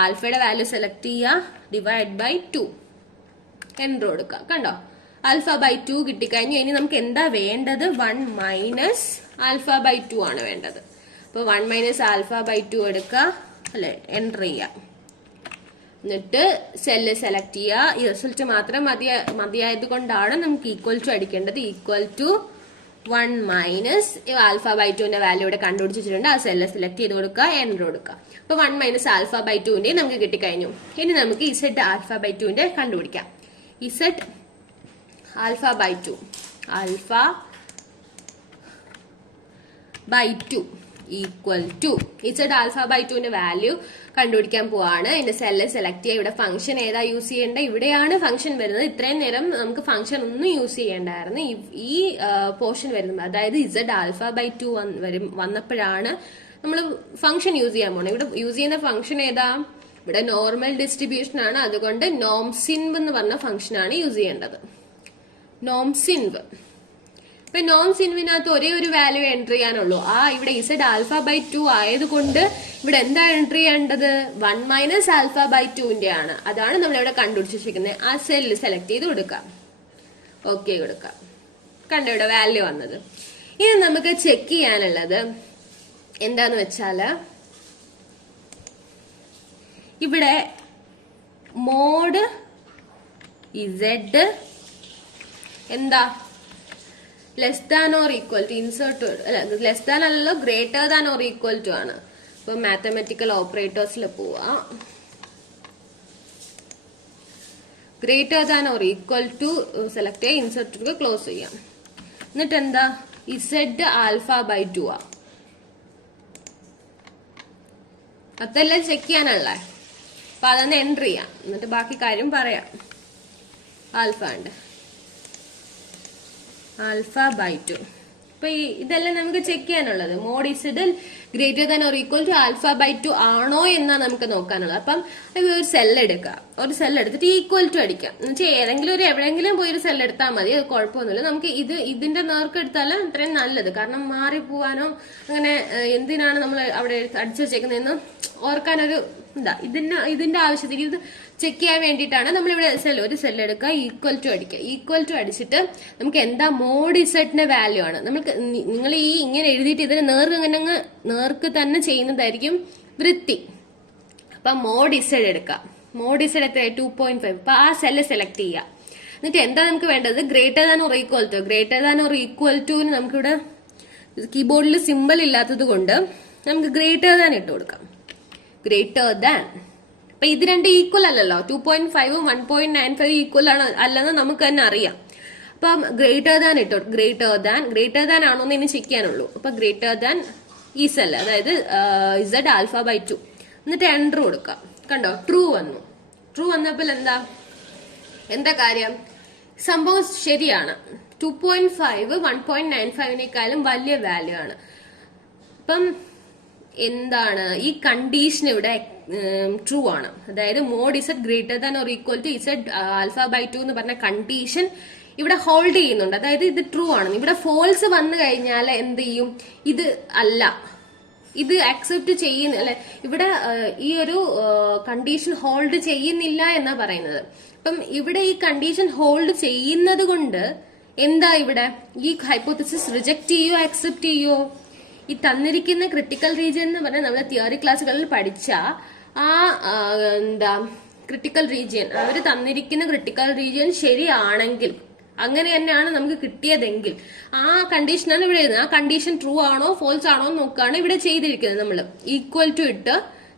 ആൽഫയുടെ വാല്യൂ സെലക്ട് ചെയ്യുക, ഡിവൈഡ് ബൈ 2 എൻട്രി കൊടുക്കുക. കണ്ടോ, ആൽഫ ബൈ 2 കിട്ടിക്കഴിഞ്ഞു. ഇനി നമുക്ക് എന്താ വേണ്ടത്? 1 മൈനസ് ആൽഫ ബൈ 2 ആണ് വേണ്ടത്. അപ്പൊ 1 മൈനസ് ആൽഫ ബൈ 2 എടുക്കുക, അല്ലെ, എൻട്രി ചെയ്യാം. എന്നിട്ട് സെല്ല് സെലക്ട് ചെയ്യുക. ഈ റിസൾട്ട് മാത്രം മതിയായത് കൊണ്ടാണ് നമുക്ക് ഈക്വൽ ടു അടിക്കേണ്ടത്. Equal to 1 minus alpha by 2ന്റെ വാല്യൂ ഇവിടെ കണ്ടുപിടിച്ചിട്ടുണ്ട്. ആ സെല്ല് സെലക്ട് ചെയ്ത് കൊടുക്കുക, എൻട്രി കൊടുക്കുക. അപ്പൊ 1 മൈനസ് ആൽഫ ബൈ 2ന്റെ നമുക്ക് കിട്ടിക്കഴിഞ്ഞു. ഇനി നമുക്ക് ഇസഡ് ആൽഫ ബൈ 2ന്റെ കണ്ടുപിടിക്കാം. Z alpha by 2 equal to Z alpha by 2ന്റെ വാല്യൂ കണ്ടുപിടിക്കാൻ പോവാണ്. ഇതിന്റെ സെല്ല് സെലക്ട് ചെയ്യുക. ഇവിടെ ഫംഗ്ഷൻ ഏതാ യൂസ് ചെയ്യേണ്ടത്? ഇവിടെയാണ് ഫംഗ്ഷൻ വരുന്നത്. ഇത്രയും നേരം നമുക്ക് ഫംഗ്ഷൻ ഒന്നും യൂസ് ചെയ്യേണ്ടായിരുന്നു. ഈ പോർഷൻ വരുന്നത്, അതായത് ഇസഡ് ആൽഫ ബൈ 2 വന്നപ്പോഴാണ് നമ്മൾ ഫംഗ്ഷൻ യൂസ് ചെയ്യാൻ പോണത്. ഇവിടെ യൂസ് ചെയ്യുന്ന ഫംഗ്ഷൻ ഏതാ? ഇവിടെ നോർമൽ ഡിസ്ട്രിബ്യൂഷൻ ആണ്. അതുകൊണ്ട് നോംസിൻവ് എന്ന് പറഞ്ഞ ഫംഗ്ഷൻ ആണ് യൂസ് ചെയ്യേണ്ടത്. നോംസിൻവ്. ഇപ്പൊ നോംസിൻവിനകത്ത് ഒരേ ഒരു വാല്യൂ എൻട്രി ചെയ്യാനുള്ളൂ. ഇവിടെ ഇസഡ് ആൽഫ ബൈ 2 ആയതുകൊണ്ട് ഇവിടെ എന്താ എൻട്രി ചെയ്യേണ്ടത്? 1 മൈനസ് ആൽഫ ബൈ 2ന്റെ ആണ്. അതാണ് നമ്മൾ ഇവിടെ കണ്ടുപിടിച്ചിരിക്കുന്നത്. ആ സെല്ല് സെലക്ട് ചെയ്ത് കൊടുക്കാം, ഓക്കെ കൊടുക്കാം. കണ്ടോ, ഇവിടെ വാല്യൂ വന്നത്. ഇനി നമുക്ക് ചെക്ക് ചെയ്യാനുള്ളത് എന്താന്ന് വെച്ചാല്, ഇവിടെ മോഡ് ഇസഡ് എന്താ less than or equal to, insert അല്ല, ലെസ് ദാൻ അല്ലല്ലോ, greater than or equal to ആണ്. അപ്പൊ മാത്തമാറ്റിക്കൽ ഓപ്പറേറ്റേഴ്സിൽ പോവാ. Greater than or equal to select ചെയ്യുക, ഇൻസേർട്ട് ക്ലോസ് ചെയ്യാം. എന്നിട്ട് എന്താ? ഇസഡ് ആൽഫ ബൈ 2 ആ. അതെല്ലാം ചെക്ക് ചെയ്യാനല്ലേ. അപ്പൊ അതൊന്ന് എൻട്രി ചെയ്യാം, എന്നിട്ട് ബാക്കി കാര്യം പറയാം. ആൽഫ ഉണ്ട്, ആൽഫ ബൈ 2. അപ്പൊ ഇതെല്ലാം നമുക്ക് ചെക്ക് ചെയ്യാനുള്ളത്. Mod Z greater than or equal to alpha by 2 ആണോ എന്നാ നമുക്ക് നോക്കാനുള്ളത്. അപ്പം ഒരു സെൽ എടുക്കുക, ഒരു സെൽ എടുത്തിട്ട് ഈക്വൽ ടു അടിക്കാം. എന്നുവെച്ചാൽ ഏതെങ്കിലും എവിടെയെങ്കിലും പോയി ഒരു സെൽ എടുത്താൽ മതി, അത് കുഴപ്പമൊന്നുമില്ല. നമുക്ക് ഇതിന്റെ നേർക്ക് എടുത്താലും അത്രയും നല്ലത്. കാരണം മാറിപ്പോവാനോ അങ്ങനെ എന്തിനാണ് നമ്മൾ അവിടെ അടിച്ചു വെച്ചേക്കുന്നതെന്ന് ഓർക്കാനൊരു ഇതിന്റെ ആവശ്യത്തിന് ഇത് ചെക്ക് ചെയ്യാൻ വേണ്ടിയിട്ടാണ് നമ്മളിവിടെ ഒരു സെൽ എടുക്കുക, ഈക്വൽ ടു അടിക്കുക. ഈക്വൽ ടു അടിച്ചിട്ട് നമുക്ക് എന്താ മോഡ് ഇസഡിന്റെ വാല്യൂ ആണ്. നിങ്ങൾ ഇങ്ങനെ എഴുതിയിട്ട് ഇതിന് നേർക്ക് തന്നെ ചെയ്യുന്നതായിരിക്കും വൃത്തി. അപ്പൊ മോഡ് ഇസഡ് എടുക്കാം. മോഡ് ഇസഡ് എത്ര? 2.5. അപ്പൊ ആ സെല്ല് സെലക്ട് ചെയ്യുക. എന്നിട്ട് എന്താ നമുക്ക് വേണ്ടത്? Greater than or equal to. Greater than or equal ടുവിന് നമുക്കിവിടെ കീബോർഡിൽ സിമ്പിൾ ഇല്ലാത്തത് കൊണ്ട് നമുക്ക് ഗ്രേറ്റർ ദാൻ ഇട്ട് കൊടുക്കാം. Greater than. അപ്പൊ ഇത് രണ്ട് ഈക്വൽ അല്ലല്ലോ. 2.5ഉം 1.95 ഈക്വൽ ആണ് അല്ലെന്ന് നമുക്ക് തന്നെ അറിയാം. അപ്പൊ ഗ്രേറ്റർ ദാൻ ഇട്ടോ. ഗ്രേറ്റർ ദാൻ ആണോന്ന് ഇനി ചെക്ക് ചെയ്യാനുള്ളൂ. അപ്പൊ ഗ്രേറ്റർ ദാൻ ഈ സെൽ, അതായത് ഇസഡ് ആൽഫ ബൈ 2. എന്നിട്ട് എൻറ്റർ കൊടുക്കാം. കണ്ടോ, ട്രൂ വന്നു. ട്രൂ വന്നപ്പോൾ എന്താ കാര്യം? സംഭവം ശരിയാണ്. 2.5 1.95നേക്കാളും വലിയ വാല്യൂ ആണ്. അപ്പം എന്താണ് ഈ കണ്ടീഷൻ ഇവിടെ ട്രൂ ആണ്. അതായത് mod Z greater than or equal to Z alpha by 2 എന്ന് പറഞ്ഞ കണ്ടീഷൻ ഇവിടെ ഹോൾഡ് ചെയ്യുന്നുണ്ട്. അതായത് ഇത് ട്രൂ ആണ്. ഇവിടെ ഫോൾസ് വന്നു കഴിഞ്ഞാൽ എന്ത് ചെയ്യും? ഇത് അല്ല, ഇത് അക്സെപ്റ്റ് ചെയ്യുന്ന അല്ലെ, ഇവിടെ ഈ ഒരു കണ്ടീഷൻ ഹോൾഡ് ചെയ്യുന്നില്ല എന്നാ പറയുന്നത്. അപ്പം ഇവിടെ ഈ കണ്ടീഷൻ ഹോൾഡ് ചെയ്യുന്നത് കൊണ്ട് എന്താ ഇവിടെ ഈ ഹൈപ്പോത്തസിസ് റിജക്ട് ചെയ്യോ അക്സെപ്റ്റ് ചെയ്യോ? ഈ തന്നിരിക്കുന്ന ക്രിട്ടിക്കൽ റീജിയൻ എന്ന് പറഞ്ഞാൽ നമ്മൾ തിയറി ക്ലാസ്സുകളിൽ പഠിച്ച ആ എന്താ ക്രിട്ടിക്കൽ റീജിയൻ, അവര് തന്നിരിക്കുന്ന ക്രിട്ടിക്കൽ റീജിയൻ ശരിയാണെങ്കിൽ, അങ്ങനെ തന്നെയാണ് നമുക്ക് കിട്ടിയതെങ്കിൽ ആ കണ്ടീഷനാണ് ഇവിടെ എഴുതുന്നത്. ആ കണ്ടീഷൻ ട്രൂ ആണോ ഫോൾസ് ആണോ എന്ന് നോക്കുകയാണ് ഇവിടെ ചെയ്തിരിക്കുന്നത്. നമ്മൾ ഈക്വൽ ടു ഇട്ട്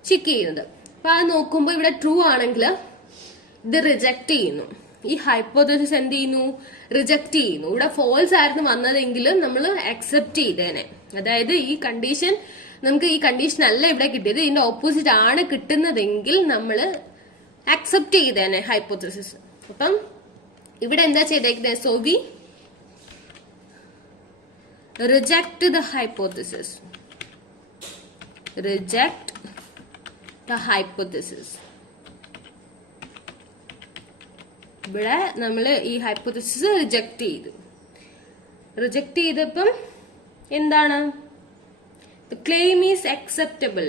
ചെക്ക് ചെയ്യുന്നത്. അപ്പൊ അത് നോക്കുമ്പോൾ ഇവിടെ ട്രൂ ആണെങ്കിൽ ഇത് റിജക്ട് ചെയ്യുന്നു. ഈ ഹൈപ്പോത്തസിസ് എന്ത് ചെയ്യുന്നു? റിജക്ട് ചെയ്യുന്നു. ഇവിടെ ഫോൾസ് ആയിരുന്നു വന്നതെങ്കിലും നമ്മൾ അക്സെപ്റ്റ് ചെയ്തേനെ. അതായത് ഈ കണ്ടീഷൻ, നമുക്ക് ഈ കണ്ടീഷൻ അല്ല ഇവിടെ കിട്ടിയത്, ഇതിന്റെ ഓപ്പോസിറ്റ് ആണ് കിട്ടുന്നതെങ്കിൽ നമ്മൾ അക്സെപ്റ്റ് ചെയ്തേനെ ഹൈപ്പോത്തസിസ്. അപ്പം ഇവിടെ എന്താ ചെയ്തേക്കുന്നത്? So we reject the hypothesis. Reject the hypothesis. ഇവിടെ നമ്മൾ ഈ ഹൈപ്പോത്തസിസ് റിജക്ട് ചെയ്തു. റിജക്ട് ചെയ്തപ്പം എന്താണ്? The claim is acceptable.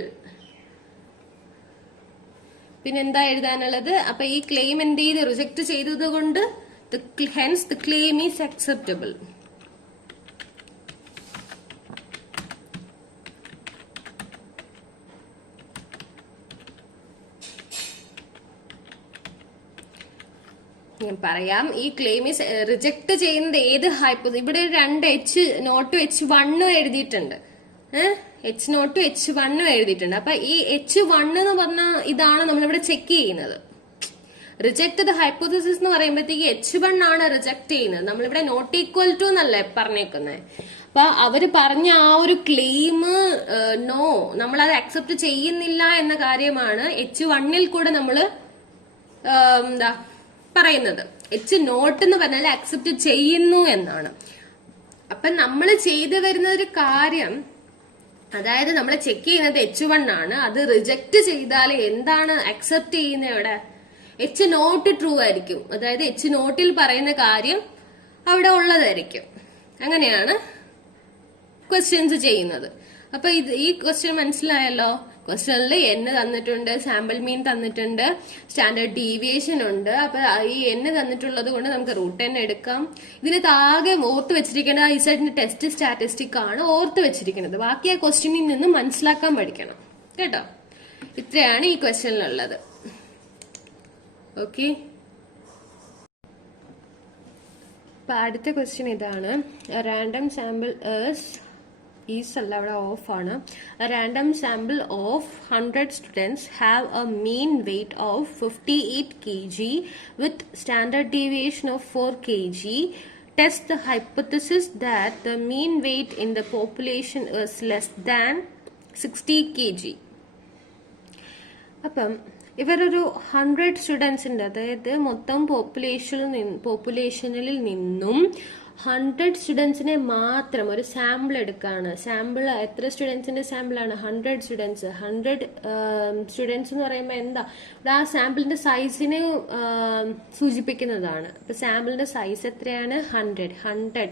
പിന്നെന്താ എഴുതാനുള്ളത്? അപ്പൊ ഈ ക്ലെയിം എന്ത് ചെയ്ത് റിജക്ട് ചെയ്തത് കൊണ്ട് hence the claim is acceptable. ഞാൻ പറയാം, ഈ ക്ലെയിം ഈസ് റിജക്ട് ചെയ്യുന്നത് ഏത് ഹൈപ്പോത്തസിസ്? ഇവിടെ 2 H0 H1 എഴുതിയിട്ടുണ്ട്. H0 H1 എഴുതിയിട്ടുണ്ട്. അപ്പൊ ഈ H1 എന്ന് പറഞ്ഞ ഇതാണ് നമ്മളിവിടെ ചെക്ക് ചെയ്യുന്നത്. റിജക്ട് ദ ഹൈപ്പോത്തസിസ് എന്ന് പറയുമ്പോഴത്തേക്ക് H1 ആണ് റിജക്ട് ചെയ്യുന്നത്. നമ്മളിവിടെ നോട്ട് ഈക്വൽ ടു എന്നല്ലേ പറഞ്ഞേക്കുന്നത്. അപ്പൊ അവര് പറഞ്ഞ ആ ഒരു ക്ലെയിം നോ, നമ്മളത് അക്സെപ്റ്റ് ചെയ്യുന്നില്ല എന്ന കാര്യമാണ് H1 കൂടെ നമ്മള് എന്താ പറയുന്നത്. H0 എന്ന് പറഞ്ഞാൽ അക്സെപ്റ്റ് ചെയ്യുന്നു എന്നാണ്. അപ്പൊ നമ്മൾ ചെയ്തു വരുന്ന ഒരു കാര്യം, അതായത് നമ്മൾ ചെക്ക് ചെയ്യുന്നത് H1 ആണ്. അത് റിജക്ട് ചെയ്താൽ എന്താണ് അക്സെപ്റ്റ് ചെയ്യുന്നത്? ഇവിടെ H0 ട്രൂ ആയിരിക്കും. അതായത് H0 പറയുന്ന കാര്യം അവിടെ ഉള്ളതായിരിക്കും. അങ്ങനെയാണ് ക്വസ്റ്റ്യൻസ് ചെയ്യുന്നത്. അപ്പൊ ഈ ക്വസ്റ്റ്യൻ മനസ്സിലായല്ലോ. ക്വസ്റ്റ്യനിൽ n തന്നിട്ടുണ്ട്, സാമ്പിൾ മീൻ തന്നിട്ടുണ്ട്, സ്റ്റാൻഡേർഡ് ഡീവിയേഷൻ ഉണ്ട്. അപ്പൊ ഈ n തന്നിട്ടുള്ളത് കൊണ്ട് നമുക്ക് √n എടുക്കാം. ഇതിന് താകെ ഓർത്ത് വെച്ചിരിക്കേണ്ട ഇസഡിന്റെ ടെസ്റ്റ് സ്റ്റാറ്റിസ്റ്റിക് ആണ് ഓർത്ത് വെച്ചിരിക്കുന്നത്. ബാക്കി ആ ക്വസ്റ്റ്യനിൽ നിന്ന് മനസ്സിലാക്കാൻ പഠിക്കണം കേട്ടോ. ഇത്രയാണ് ഈ ക്വസ്റ്റ്യനിലുള്ളത്. ഓക്കെ, അപ്പൊ അടുത്ത ക്വസ്റ്റ്യൻ ഇതാണ്. റാൻഡം സാമ്പിൾ ഈസ് അല്ല, അവിടെ ഓഫ് ആണ്. Random sample of 100 students have a mean weight of 58 kg with standard deviation of 4 kg. Test the hypothesis that the mean weight in the population is less than 60 kg. അപ്പം ഇവരൊരു 100 സ്റ്റുഡൻസിന്റെ, അതായത് മൊത്തം പോപ്പുലേഷനിൽ നിന്നും 100 സ്റ്റുഡൻസിനെ മാത്രം ഒരു സാമ്പിൾ എടുക്കാണ്. സാമ്പിൾ എത്ര സ്റ്റുഡൻസിന്റെ sample ആണ്? 100 students. 100 students എന്ന് പറയുമ്പോൾ എന്താ? ആ സാമ്പിളിന്റെ സൈസിനെ സൂചിപ്പിക്കുന്നതാണ്. അപ്പൊ സാമ്പിളിന്റെ സൈസ് എത്രയാണ്? 100.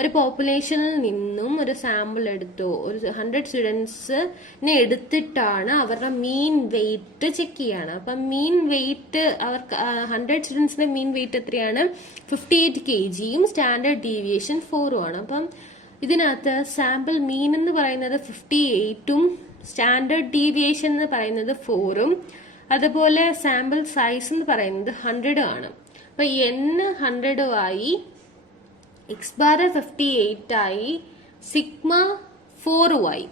ഒരു പോപ്പുലേഷനിൽ നിന്നും ഒരു സാമ്പിൾ എടുത്തു, ഒരു 100 സ്റ്റുഡൻസിനെ എടുത്തിട്ടാണ് അവരുടെ മീൻ വെയിറ്റ് ചെക്ക് ചെയ്യാണ്. അപ്പം മീൻ വെയിറ്റ് അവർക്ക് 100 സ്റ്റുഡൻസിന്റെ മീൻ വെയിറ്റ് എത്രയാണ്? 58 kgയും സ്റ്റാൻഡേർഡ് ഡീവിയേഷൻ 4 ആണ്. അപ്പം ഇതിനകത്ത് സാമ്പിൾ മീൻ എന്ന് പറയുന്നത് 58ഉം സ്റ്റാൻഡേർഡ് ഡീവിയേഷൻ എന്ന് പറയുന്നത് 4ഉം, അതുപോലെ സാമ്പിൾ സൈസ് എന്ന് പറയുന്നത് 100 ആണ്. അപ്പൊ n 100 ആയി, എക്സ് ബാർ 58 ആയി, സിഗ്മ 4 ആയി.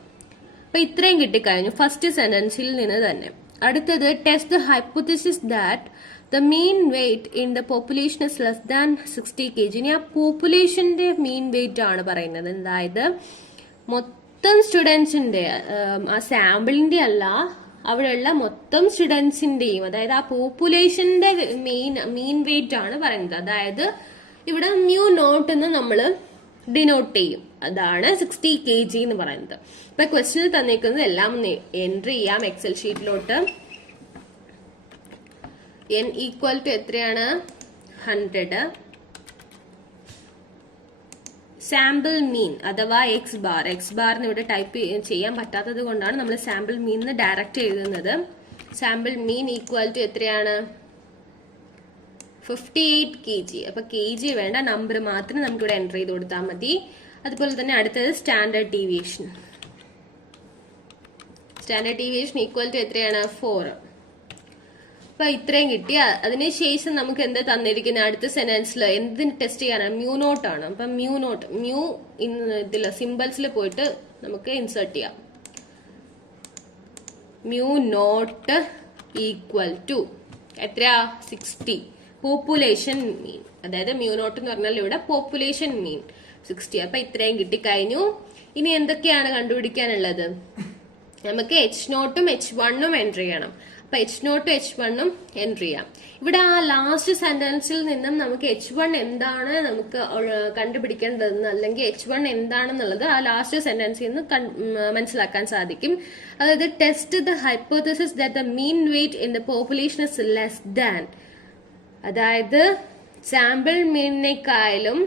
അപ്പൊ ഇത്രയും കിട്ടിക്കഴിഞ്ഞു ഫസ്റ്റ് സെന്റൻസിൽ നിന്ന് തന്നെ. അടുത്തത് test the hypothesis that the mean weight in the population is less than 60 kg. ഇനി ആ പോപ്പുലേഷന്റെ മീൻ വെയിറ്റ് ആണ് പറയുന്നത്. അതായത് മൊത്തം സ്റ്റുഡൻസിന്റെ, ആ സാമ്പിളിന്റെ അല്ല, അവിടെയുള്ള മൊത്തം സ്റ്റുഡൻസിന്റെയും, അതായത് ആ പോപ്പുലേഷന്റെ മീൻ വെയിറ്റ് ആണ് പറയുന്നത്. അതായത് ഇവിടെ μ0 എന്ന് നമ്മൾ ഡിനോട്ട് ചെയ്യും. അതാണ് 60 kg എന്ന് പറയുന്നത്. ഇപ്പൊ ക്വസ്റ്റ്യനിൽ തന്നിരിക്കുന്നത് എല്ലാം എൻട്രി ചെയ്യാം എക്സൽ ഷീറ്റിലോട്ട്. n ഈക്വൽ ടു എത്രയാണ്? 100. സാമ്പിൾ മീൻ അഥവാ എക്സ് ബാറിന് ഇവിടെ ടൈപ്പ് ചെയ്യാൻ പറ്റാത്തത് കൊണ്ടാണ് നമ്മൾ സാമ്പിൾ മീൻ ഡയറക്റ്റ് എഴുതുന്നത്. സാമ്പിൾ മീൻ ഈക്വൽ ടു എത്രയാണ്? 58 kg. അപ്പൊ kg വേണ്ട, നമ്പർ മാത്രം നമുക്ക് ഇവിടെ എൻ്റർ ചെയ്ത് കൊടുത്താൽ മതി. അതുപോലെ തന്നെ അടുത്തത് standard deviation. Standard deviation equal to എത്രയാണ്? 4. അപ്പൊ ഇത്രയും കിട്ടി. അതിനുശേഷം നമുക്ക് എന്താ തന്നിരിക്കുന്നത്? അടുത്ത സെന്റൻസിൽ എന്തിന് ടെസ്റ്റ് ചെയ്യാനാണ്? മ്യൂ നോട്ട് ആണ്. അപ്പൊ മ്യൂ ഇതിൽ സിമ്പിൾസിൽ പോയിട്ട് നമുക്ക് ഇൻസേർട്ട് ചെയ്യാം. മ്യൂ നോട്ട് ഈക്വൽ ടു എത്രയാ? 60. പോപ്പുലേഷൻ മീൻ, അതായത് മ്യൂ നോട്ട് എന്ന് പറഞ്ഞാൽ ഇവിടെ പോപ്പുലേഷൻ മീൻ 60. അപ്പൊ ഇത്രയും കിട്ടിക്കഴിഞ്ഞു. ഇനി എന്തൊക്കെയാണ് കണ്ടുപിടിക്കാനുള്ളത്? നമുക്ക് H0 H1 എൻട്രി ചെയ്യണം. അപ്പൊ H0 H1 എൻട്രി ചെയ്യാം. ഇവിടെ ആ ലാസ്റ്റ് സെന്റൻസിൽ നിന്നും നമുക്ക് H1 എന്താണ് നമുക്ക് കണ്ടുപിടിക്കേണ്ടതെന്ന്, അല്ലെങ്കിൽ H1 എന്താണെന്നുള്ളത് ആ ലാസ്റ്റ് സെന്റൻസിൽ നിന്ന് മനസ്സിലാക്കാൻ സാധിക്കും. അതായത് test the hypothesis that the mean weight in the population is less than, അതായത് സാമ്പിൾ മീനിനേക്കാളും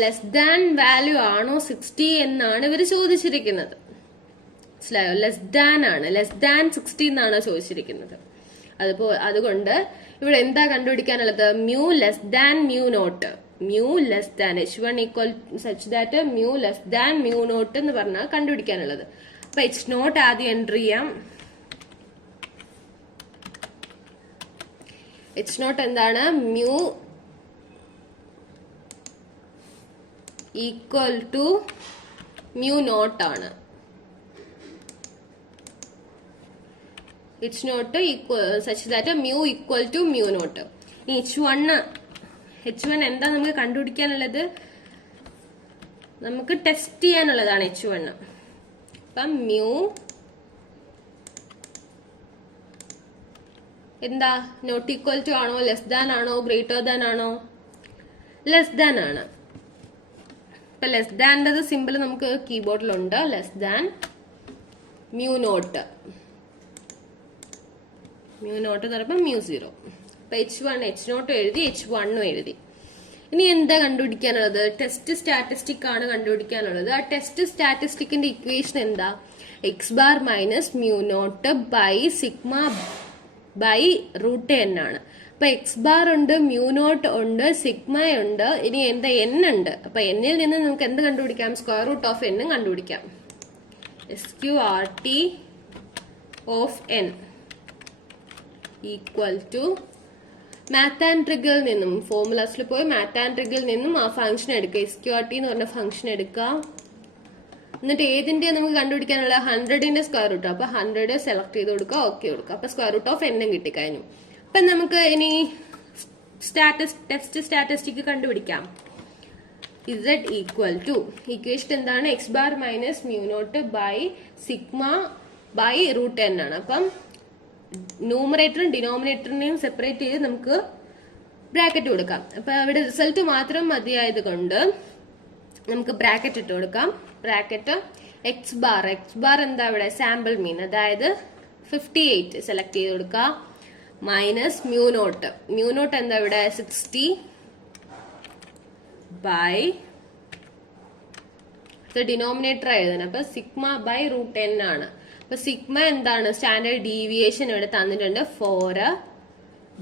ലെസ് ദാൻ വാല്യൂ ആണോ 60 എന്നാണ് ഇവർ ചോദിച്ചിരിക്കുന്നത്. മനസ്സിലായോ? ലെസ് ദാൻ ആണ്, ലെസ് ദാൻ 60 എന്നാണ് ചോദിച്ചിരിക്കുന്നത്. അതുകൊണ്ട് ഇവിടെ എന്താ കണ്ടുപിടിക്കാനുള്ളത്? Mu less than mu naught. Mu less than H1 equal such that mu less than mu naught എന്ന് പറഞ്ഞാൽ കണ്ടുപിടിക്കാനുള്ളത്. അപ്പൊ H0 ആദ്യം എൻട്രി ചെയ്യാം. H0 എന്താണ്? Mu equal to mu naught ആണ്. H0 equal such that mu equal to mu naught. ഇനി H1 എന്താ നമുക്ക് കണ്ടുപിടിക്കാനുള്ളത്? നമുക്ക് ടെസ്റ്റ് ചെയ്യാനുള്ളതാണ് H1. അപ്പം മ്യൂ എന്താ? നോട്ട് ഈക്വൽ ടു ആണോ, ലെസ് ദാൻ ആണോ, ഗ്രേറ്റർ ദാൻ ആണോ? ലെസ് ദാൻ ആണ്. ഇപ്പൊ ലെസ് ദാൻ്റെ സിമ്പിൾ നമുക്ക് കീബോർഡിലുണ്ട്. Less than mu naught. Mu naught എന്ന് പറയുമ്പോൾ മ്യൂ 0. അപ്പൊ H0 എഴുതി, H1 എഴുതി. ഇനി എന്താ കണ്ടുപിടിക്കാനുള്ളത്? ടെസ്റ്റ് സ്റ്റാറ്റിസ്റ്റിക് ആണ് കണ്ടുപിടിക്കാനുള്ളത്. ആ ടെസ്റ്റ് സ്റ്റാറ്റിസ്റ്റിക്കിന്റെ ഇക്വേഷൻ എന്താ? X bar minus mu naught by sigma by root n ആണ്. അപ്പൊ എക്സ് ബാർ ഉണ്ട്, മ്യൂ നോട്ട് ഉണ്ട്, സിഗ്മ ഉണ്ട്, ഇനി എന്താ n ഉണ്ട്. അപ്പൊ എന്നിൽ നിന്ന് നമുക്ക് എന്ത് കണ്ടുപിടിക്കാം? സ്ക്വയർ റൂട്ട് ഓഫ് n കണ്ടുപിടിക്കാം. SQRT of n equal to math and ട്രിഗിൽ നിന്നും, ഫോർമുലാസിൽ പോയി മാത്ത് ആൻഡ് ട്രിഗിൽ നിന്നും ആ ഫംഗ്ഷൻ എടുക്കുക. SQRT എന്ന് പറഞ്ഞ ഫംഗ്ഷൻ എടുക്കുക. എന്നിട്ട് ഏതിന്റെ നമുക്ക് കണ്ടുപിടിക്കാനുള്ള? 100ന്റെ സ്ക്വയർ റൂട്ട്. അപ്പൊ 100 സെലക്ട് ചെയ്ത് കൊടുക്കുക, ഓക്കെ കൊടുക്കുക. അപ്പൊ സ്ക്വയർ റൂട്ട് ഓഫ് n കിട്ടിക്കഴിഞ്ഞു. അപ്പൊ നമുക്ക് ഇനി ടെസ്റ്റ് സ്റ്റാറ്റിസ്റ്റിക് കണ്ടുപിടിക്കാം. Z ഈക്വൽ ടു ഇക്വേഷൻ എന്താണ്? X bar minus mu naught by sigma by root n ആണ്. അപ്പം ന്യൂമറേറ്ററും ഡിനോമിനേറ്ററിനെയും സെപ്പറേറ്റ് ചെയ്ത് നമുക്ക് ബ്രാക്കറ്റ് കൊടുക്കാം. അപ്പൊ അവിടെ റിസൾട്ട് മാത്രം മതിയായത് കൊണ്ട് നമുക്ക് ബ്രാക്കറ്റ് ഇട്ട് കൊടുക്കാം. ബ്രാക്കറ്റ് എക്സ് ബാർ എന്താ ഇവിടെ? സാമ്പിൾ മീൻ, അതായത് 58 സെലക്ട് ചെയ്ത് കൊടുക്കുക. മൈനസ് മ്യൂ നോട്ട് എന്താ ഇവിടെ? 60 ബൈ ഡിനോമിനേറ്റർ എഴുതണം. അപ്പൊ സിഗ്മ ബൈ റൂട്ട് n ആണ്. അപ്പൊ സിഗ്മ എന്താണ്? സ്റ്റാൻഡേർഡ് ഡീവിയേഷൻ ഇവിടെ തന്നിട്ടുണ്ട് 4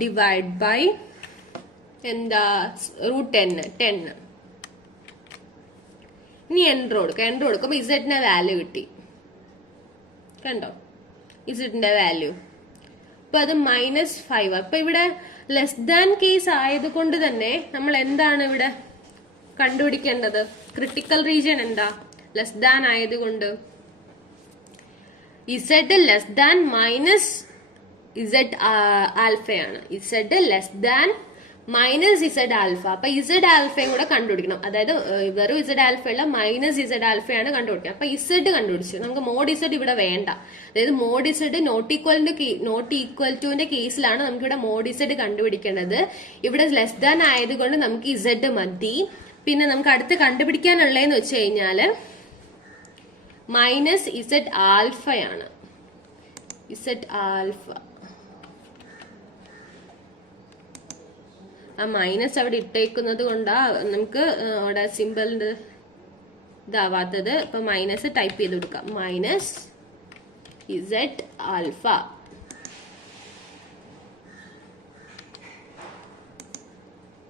ഡിവൈഡ് ബൈ എന്താ? റൂട്ട് 10. ഇനി എൻട്രോ കൊടുക്കുമ്പോ ഇസഡിന്റെ വാല്യൂ കിട്ടി. കണ്ടോ? ഇസഡിന്റെ വാല്യൂ. അപ്പൊ അത് -5. അപ്പൊ ഇവിടെ ലെസ് ദാൻ കേസ് ആയതുകൊണ്ട് തന്നെ നമ്മൾ എന്താണ് ഇവിടെ കണ്ടുപിടിക്കേണ്ടത്? ക്രിട്ടിക്കൽ റീജിയൻ എന്താ? ലെസ് ദാൻ ആയതുകൊണ്ട് Z less than minus Z ആൽഫയാണ്. Z less than minus Z alpha. അപ്പൊ ഇസഡ് ആൽഫയും കൂടെ കണ്ടുപിടിക്കണം. അതായത് വെറും ഇസഡ് ആൽഫ അല്ല, മൈനസ് ഇസഡ് ആൽഫയാണ് കണ്ടുപിടിക്കണം. അപ്പൊ ഇസഡ് കണ്ടുപിടിച്ചു. നമുക്ക് മോഡ് ഇസഡ് ഇവിടെ വേണ്ട. അതായത് മോഡ് ഇസഡ് നോട്ട് ഈക്വൽ ടുവിന്റെ കേസിലാണ് നമുക്ക് ഇവിടെ മോഡ് ഇസഡ് കണ്ടുപിടിക്കേണ്ടത്. ഇവിടെ ലെസ് ദാൻ ആയതുകൊണ്ട് നമുക്ക് ഇസഡ് മതി. പിന്നെ നമുക്ക് അടുത്ത് കണ്ടുപിടിക്കാനുള്ളതെന്ന് വെച്ച് കഴിഞ്ഞാല് മൈനസ് ഇസഡ് ആൽഫയാണ്. ഇസഡ് ആൽഫ, ആ മൈനസ് അവിടെ ഇട്ടേക്കുന്നത് കൊണ്ടാ നമുക്ക് അവിടെ സിമ്പിളിന്റെ ഇതാവാത്തത്. അപ്പൊ മൈനസ് ടൈപ്പ് ചെയ്ത് കൊടുക്കാം. Minus Z alpha.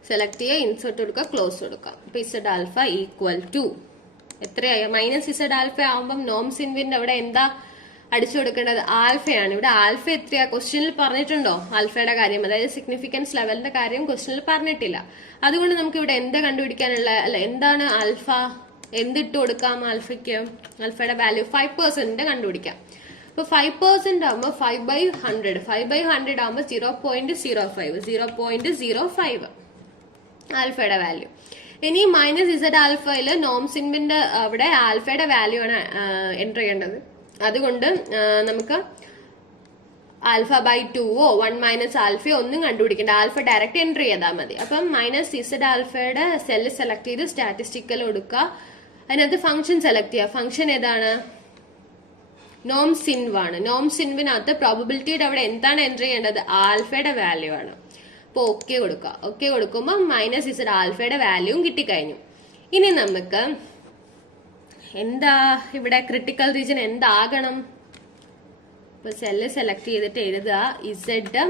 സെലക്ട് ചെയ്യുക, ഇൻസേർട്ട് കൊടുക്കുക, ക്ലോസ് കൊടുക്കാം. അപ്പൊ ഇസഡ് ആൽഫ ഈക്വൽ ടു എത്രയായ മൈനസ് ഇസഡ് ആൽഫ ആവുമ്പം നോംസ് ഇൻവിന്റെ അവിടെ എന്താ അടിച്ചു കൊടുക്കേണ്ടത്? ആൽഫയാണ്. ഇവിടെ ആൽഫ എത്രയാ ക്വസ്റ്റ്യനിൽ പറഞ്ഞിട്ടുണ്ടോ? ആൽഫയുടെ കാര്യം, അതായത് സിഗ്നിഫിക്കൻസ് ലെവലിന്റെ കാര്യം ക്വസ്റ്റ്യനിൽ പറഞ്ഞിട്ടില്ല. അതുകൊണ്ട് നമുക്ക് ഇവിടെ എന്താ കണ്ടുപിടിക്കാനുള്ള, അല്ല എന്താണ് ആൽഫ, എന്തിട്ട് കൊടുക്കാം ആൽഫയ്ക്ക്? ആൽഫയുടെ വാല്യൂ 5% കണ്ടുപിടിക്കാം. അപ്പൊ 5% ആകുമ്പോൾ 5/100, 5/100 ആകുമ്പോൾ 0.05, 0.05 ആൽഫയുടെ വാല്യൂ. ഇനി മൈനസ് ഇസഡ് ആൽഫയില് നോംസിൻവിന്റെ അവിടെ ആൽഫയുടെ വാല്യൂ ആണ് എൻ്റർ ചെയ്യേണ്ടത്. അതുകൊണ്ട് നമുക്ക് ആൽഫ ബൈ 2ഓ 1 മൈനസ് ആൽഫയോ ഒന്നും കണ്ടുപിടിക്കേണ്ട, ആൽഫ ഡയറക്റ്റ് എൻ്റർ ചെയ്താൽ മതി. അപ്പം മൈനസ് ഇസഡ് ആൽഫയുടെ സെല്ല് സെലക്ട് ചെയ്ത് സ്റ്റാറ്റിസ്റ്റിക്കൽ കൊടുക്കുക. അതിനകത്ത് ഫംഗ്ഷൻ സെലക്ട് ചെയ്യുക. ഫംഗ്ഷൻ ഏതാണ്? നോംസിൻവ് ആണ്. നോംസിൻവിനകത്ത് പ്രോബബിലിറ്റിയുടെ അവിടെ എന്താണ് എൻ്റർ ചെയ്യേണ്ടത്? ആൽഫയുടെ വാല്യൂ ആണ്. അപ്പൊ ഓക്കെ കൊടുക്കുക. ഓക്കെ കൊടുക്കുമ്പോൾ മൈനസ് ഇസഡ് ആൽഫയുടെ വാല്യൂവും കിട്ടിക്കഴിഞ്ഞു. ഇനി നമുക്ക് എന്താ ഇവിടെ ക്രിട്ടിക്കൽ റീജിയൻ എന്താകണം? ഇപ്പൊ സെല്ല് സെലക്ട് ചെയ്തിട്ട് എഴുതുക ഇസഡ്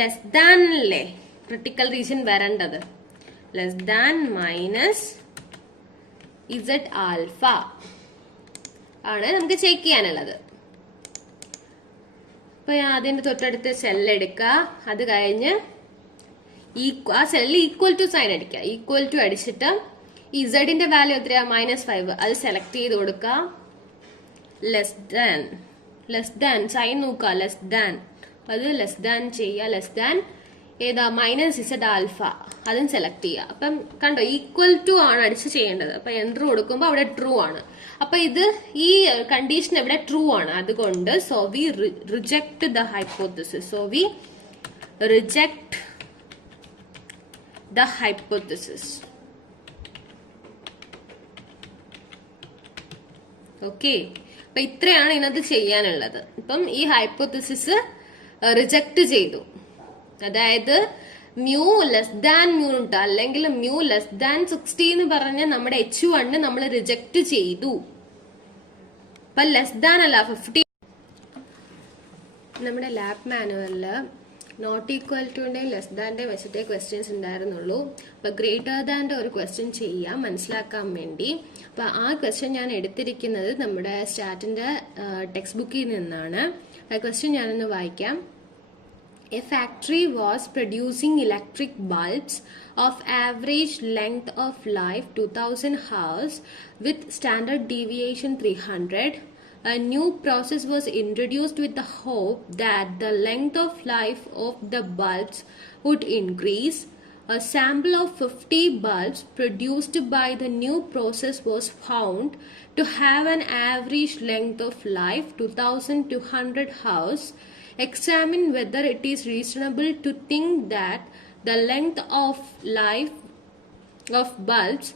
ലെസ് ദാൻ അല്ലേ ക്രിട്ടിക്കൽ റീജിയൻ വരേണ്ടത്, less than minus Z alpha ആണ് നമുക്ക് ചെക്ക് ചെയ്യാനുള്ളത്. അപ്പൊ അതിന്റെ തൊട്ടടുത്ത് സെല്ല് എടുക്കുക. അത് കഴിഞ്ഞ് ആ സെല്ലിൽ ഈക്വൽ ടു സൈൻ അടിക്കുക. ഈക്വൽ ടു അടിച്ചിട്ട് ഇസഡിന്റെ വാല്യൂ എത്രയാ? -5. അത് സെലക്ട് ചെയ്ത് കൊടുക്കുക. ലെസ് ദാൻ സൈൻ നോക്കുക. ലെസ് ദാൻ, അത് ലെസ് ദാൻ ചെയ്യുക. ലെസ് ദാൻ ഏതാ? മൈനസ് ഇസഡ് ആൽഫ, അതും സെലക്ട് ചെയ്യുക. അപ്പം കണ്ടോ, ഈക്വൽ ടു ആണ് അടിച്ച് ചെയ്യേണ്ടത്. അപ്പൊ എൻ്റർ കൊടുക്കുമ്പോൾ അവിടെ ട്രൂ ആണ്. അപ്പൊ ഇത് ഈ കണ്ടീഷൻ ഇവിടെ ട്രൂ ആണ്. അതുകൊണ്ട് so we reject the hypothesis. So we reject the hypothesis. Okay, അപ്പൊ ഇത്രയാണ് ഇതിനകത്ത് ചെയ്യാനുള്ളത്. ഇപ്പം ഈ ഹൈപ്പോത്തസിസ് റിജക്ട് ചെയ്തു. അതായത് മ്യൂ ലെസ് ദാൻ മ്യൂ ഉണ്ട്, അല്ലെങ്കിൽ മ്യൂ ലെസ് ദാൻ 60 എന്ന് പറഞ്ഞ നമ്മുടെ H1 നമ്മൾ റിജക്ട് ചെയ്തു. അപ്പൊ ലെസ് ദാൻ അല്ല 50. നമ്മുടെ ലാബ് മാനുവലില് നോട്ട് ഈക്വൽ ടുന്റെ ലെസ് ദാന്റെ വെച്ചിട്ടേ ക്വസ്റ്റ്യൻസ് ഉണ്ടായിരുന്നുള്ളൂ. അപ്പൊ ഗ്രേറ്റർ ദാന്റെ ഒരു ക്വസ്റ്റ്യൻ ചെയ്യാം മനസ്സിലാക്കാൻ വേണ്ടി. അപ്പൊ ആ ക്വസ്റ്റ്യൻ ഞാൻ എടുത്തിരിക്കുന്നത് നമ്മുടെ സ്റ്റാറ്റിന്റെ ടെക്സ്റ്റ് ബുക്കിൽ നിന്നാണ്. ആ ക്വസ്റ്റ്യൻ ഞാനൊന്ന് വായിക്കാം. A factory was producing electric bulbs of average length of life 2000 hours with standard deviation 300. A new process was introduced with the hope that the length of life of the bulbs would increase. A sample of 50 bulbs produced by the new process was found to have an average length of life 2200 hours. Examine whether it is reasonable to think that the length of life of bulbs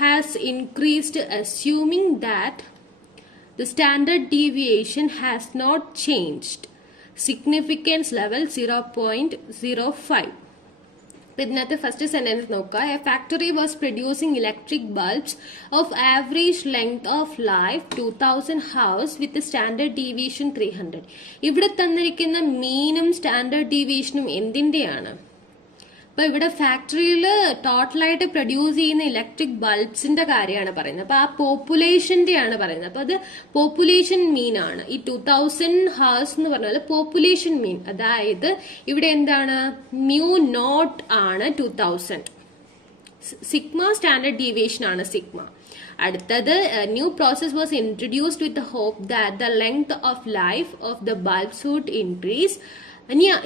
has increased, assuming that the standard deviation has not changed. Significance level 0.05. ഇതിനകത്ത് first sentence നോക്കുക. A factory was producing electric bulbs of average length of life 2000 hours with standard deviation 300. ഇവിടെ തന്നിരിക്കുന്ന മീനും standard ഡീവിയേഷനും എന്തിന്റെയാണ്? അപ്പൊ ഇവിടെ ഫാക്ടറിയിൽ ടോട്ടലായിട്ട് produce ചെയ്യുന്ന electric ബൾബ്സിന്റെ കാര്യമാണ് പറയുന്നത്. അപ്പൊ ആ പോപ്പുലേഷന്റെ ആണ് പറയുന്നത്. അപ്പൊ അത് പോപ്പുലേഷൻ മീൻ ആണ്. ഈ 2000 ഹവേഴ്സ് എന്ന് പറഞ്ഞാൽ പോപ്പുലേഷൻ മീൻ. അതായത് ഇവിടെ എന്താണ്? മ്യൂ നോട്ട് ആണ് 2000. സിഗ്മ സ്റ്റാൻഡേർഡ് ഡീവിയേഷൻ ആണ് സിഗ്മ. അടുത്തത് new process was introduced with the hope that the length of life of the bulbs would increase.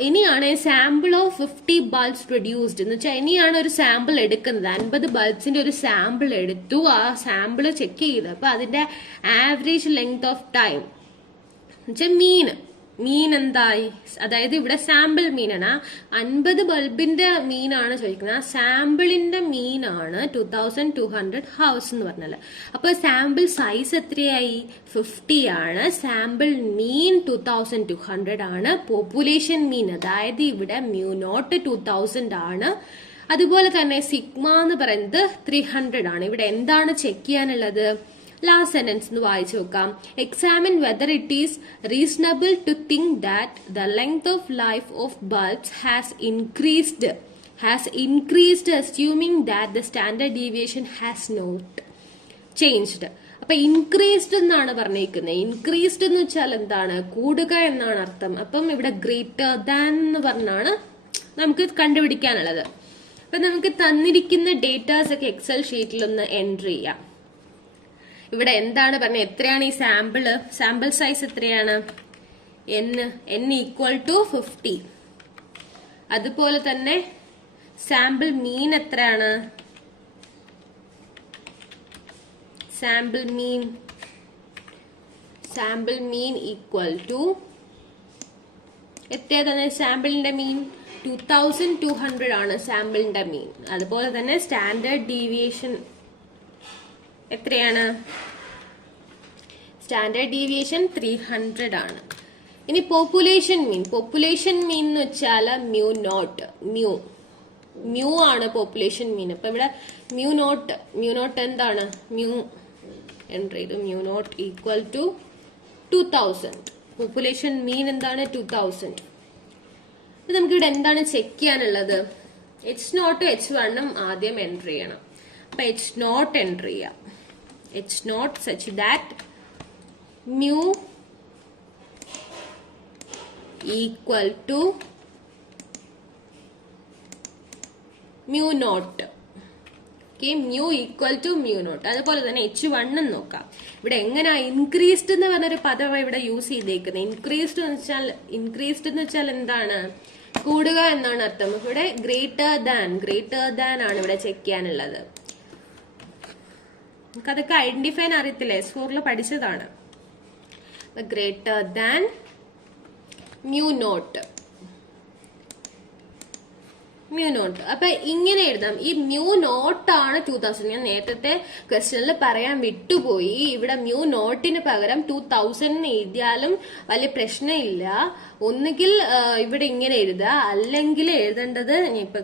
ഇനിയാണ് സാമ്പിൾ ഓഫ് 50 ബൾബ്സ് പ്രൊഡ്യൂസ്ഡ് എന്ന് വെച്ചാൽ ഇനിയാണ് ഒരു സാമ്പിൾ എടുക്കുന്നത്. 50 ബൾബ്സിന്റെ ഒരു സാമ്പിൾ എടുത്തു. ആ സാമ്പിൾ ചെക്ക് ചെയ്ത് അപ്പൊ അതിന്റെ ആവറേജ് ലെങ്ത് ഓഫ് ടൈം വെച്ചാൽ മീൻ മീൻ എന്തായി, അതായത് ഇവിടെ സാമ്പിൾ മീനാണ്. 50 ബൾബിന്റെ മീനാണ് ചോദിക്കുന്നത്. സാമ്പിളിന്റെ മീനാണ് 2200 ഹൗസ് എന്ന് പറഞ്ഞാൽ. അപ്പൊ സാമ്പിൾ സൈസ് എത്രയായി? 50 ആണ്. സാമ്പിൾ മീൻ 2200 ആണ്. പോപ്പുലേഷൻ മീൻ അതായത് ഇവിടെ മ്യൂ നോട്ട് 2000 ആണ്. അതുപോലെ തന്നെ സിഗ്മ എന്ന് പറയുന്നത് 300 ആണ്. ഇവിടെ എന്താണ് ചെക്ക് ചെയ്യാനുള്ളത്? ലാസ്റ്റ് സെന്റൻസ് ഒന്ന് വായിച്ചു നോക്കാം. Examine whether it is reasonable to think that the length of life of bulbs has increased assuming that the standard deviation has not changed. അപ്പൊ ഇൻക്രീസ്ഡ് എന്നാണ് പറഞ്ഞിരിക്കുന്നത്. ഇൻക്രീസ്ഡ് എന്ന് വെച്ചാൽ എന്താണ്? കൂടുക എന്നാണ് അർത്ഥം. അപ്പം ഇവിടെ ഗ്രേറ്റർ ദാൻ എന്ന് പറഞ്ഞാണ് നമുക്ക് കണ്ടുപിടിക്കാനുള്ളത്. അപ്പൊ നമുക്ക് തന്നിരിക്കുന്ന ഡേറ്റാസ് ഒക്കെ എക്സൽ ഷീറ്റിൽ ഒന്ന് എൻട്രി ചെയ്യാം. ഇവിടെ എന്താണ് പറഞ്ഞത്? എത്രയാണ് ഈ സാമ്പിൾ സൈസ് എത്രയാണ്? n equal to 50. അതുപോലെ തന്നെ സാമ്പിൾ മീൻ എത്രയാണ്? സാമ്പിൾ മീൻ ഈക്വൽ ടു എത്രയാ തന്നെ? സാമ്പിളിന്റെ മീൻ 2200 ആണ് സാമ്പിളിന്റെ മീൻ. അതുപോലെ തന്നെ സ്റ്റാൻഡേർഡ് ഡീവിയേഷൻ എത്രയാണ്? സ്റ്റാൻഡേർഡ് ഡീവിയേഷൻ 300 ആണ്. ഇനി പോപ്പുലേഷൻ മീൻ എന്ന് വെച്ചാൽ മ്യൂ ആണ് പോപ്പുലേഷൻ മീൻ. അപ്പൊ ഇവിടെ മ്യൂ നോട്ട് എന്താണ്? എൻട്രി ചെയ്തു. Mu naught equal to 2000. Population mean എന്താണ്? 2000. നമുക്ക് ഇവിടെ എന്താണ് ചെക്ക് ചെയ്യാനുള്ളത്? H0 H1 ആദ്യം എൻട്രി ചെയ്യണം. അപ്പൊ H0 എൻട്രി ചെയ്യാം. H0 such that mu equal to mu naught. Okay, mu equal to mu naught. അതുപോലെ തന്നെ H1 നോക്കാം. ഇവിടെ എങ്ങനെ ഇൻക്രീസ്ഡ് എന്ന് പറഞ്ഞൊരു പദം ഇവിടെ യൂസ് ചെയ്തേക്കുന്നത്? ഇൻക്രീസ്ഡ് എന്ന് വെച്ചാൽ എന്താണ്? കൂടുക എന്നാണ് അർത്ഥം. ഇവിടെ ഗ്രേറ്റർ ദാൻ ആണ് ഇവിടെ ചെക്ക് ചെയ്യാനുള്ളത്. നമുക്ക് അതൊക്കെ ഐഡന്റിഫൈ അറിയത്തില്ലേ? S4 പഠിച്ചതാണ്. Greater than mu not. അപ്പൊ ഇങ്ങനെ എഴുതാം. ഈ മ്യൂ നോട്ട് ആണ് 2000. ഞാൻ നേരത്തെ ക്വസ്റ്റ്യനിൽ പറയാൻ വിട്ടുപോയി. ഇവിടെ മ്യൂ നോട്ടിന് പകരം 2000 എഴുതിയാലും വലിയ പ്രശ്നമില്ല. ഒന്നുകിൽ ഇവിടെ ഇങ്ങനെ എഴുതുക, അല്ലെങ്കിൽ എഴുതേണ്ടത് ഇപ്പൊ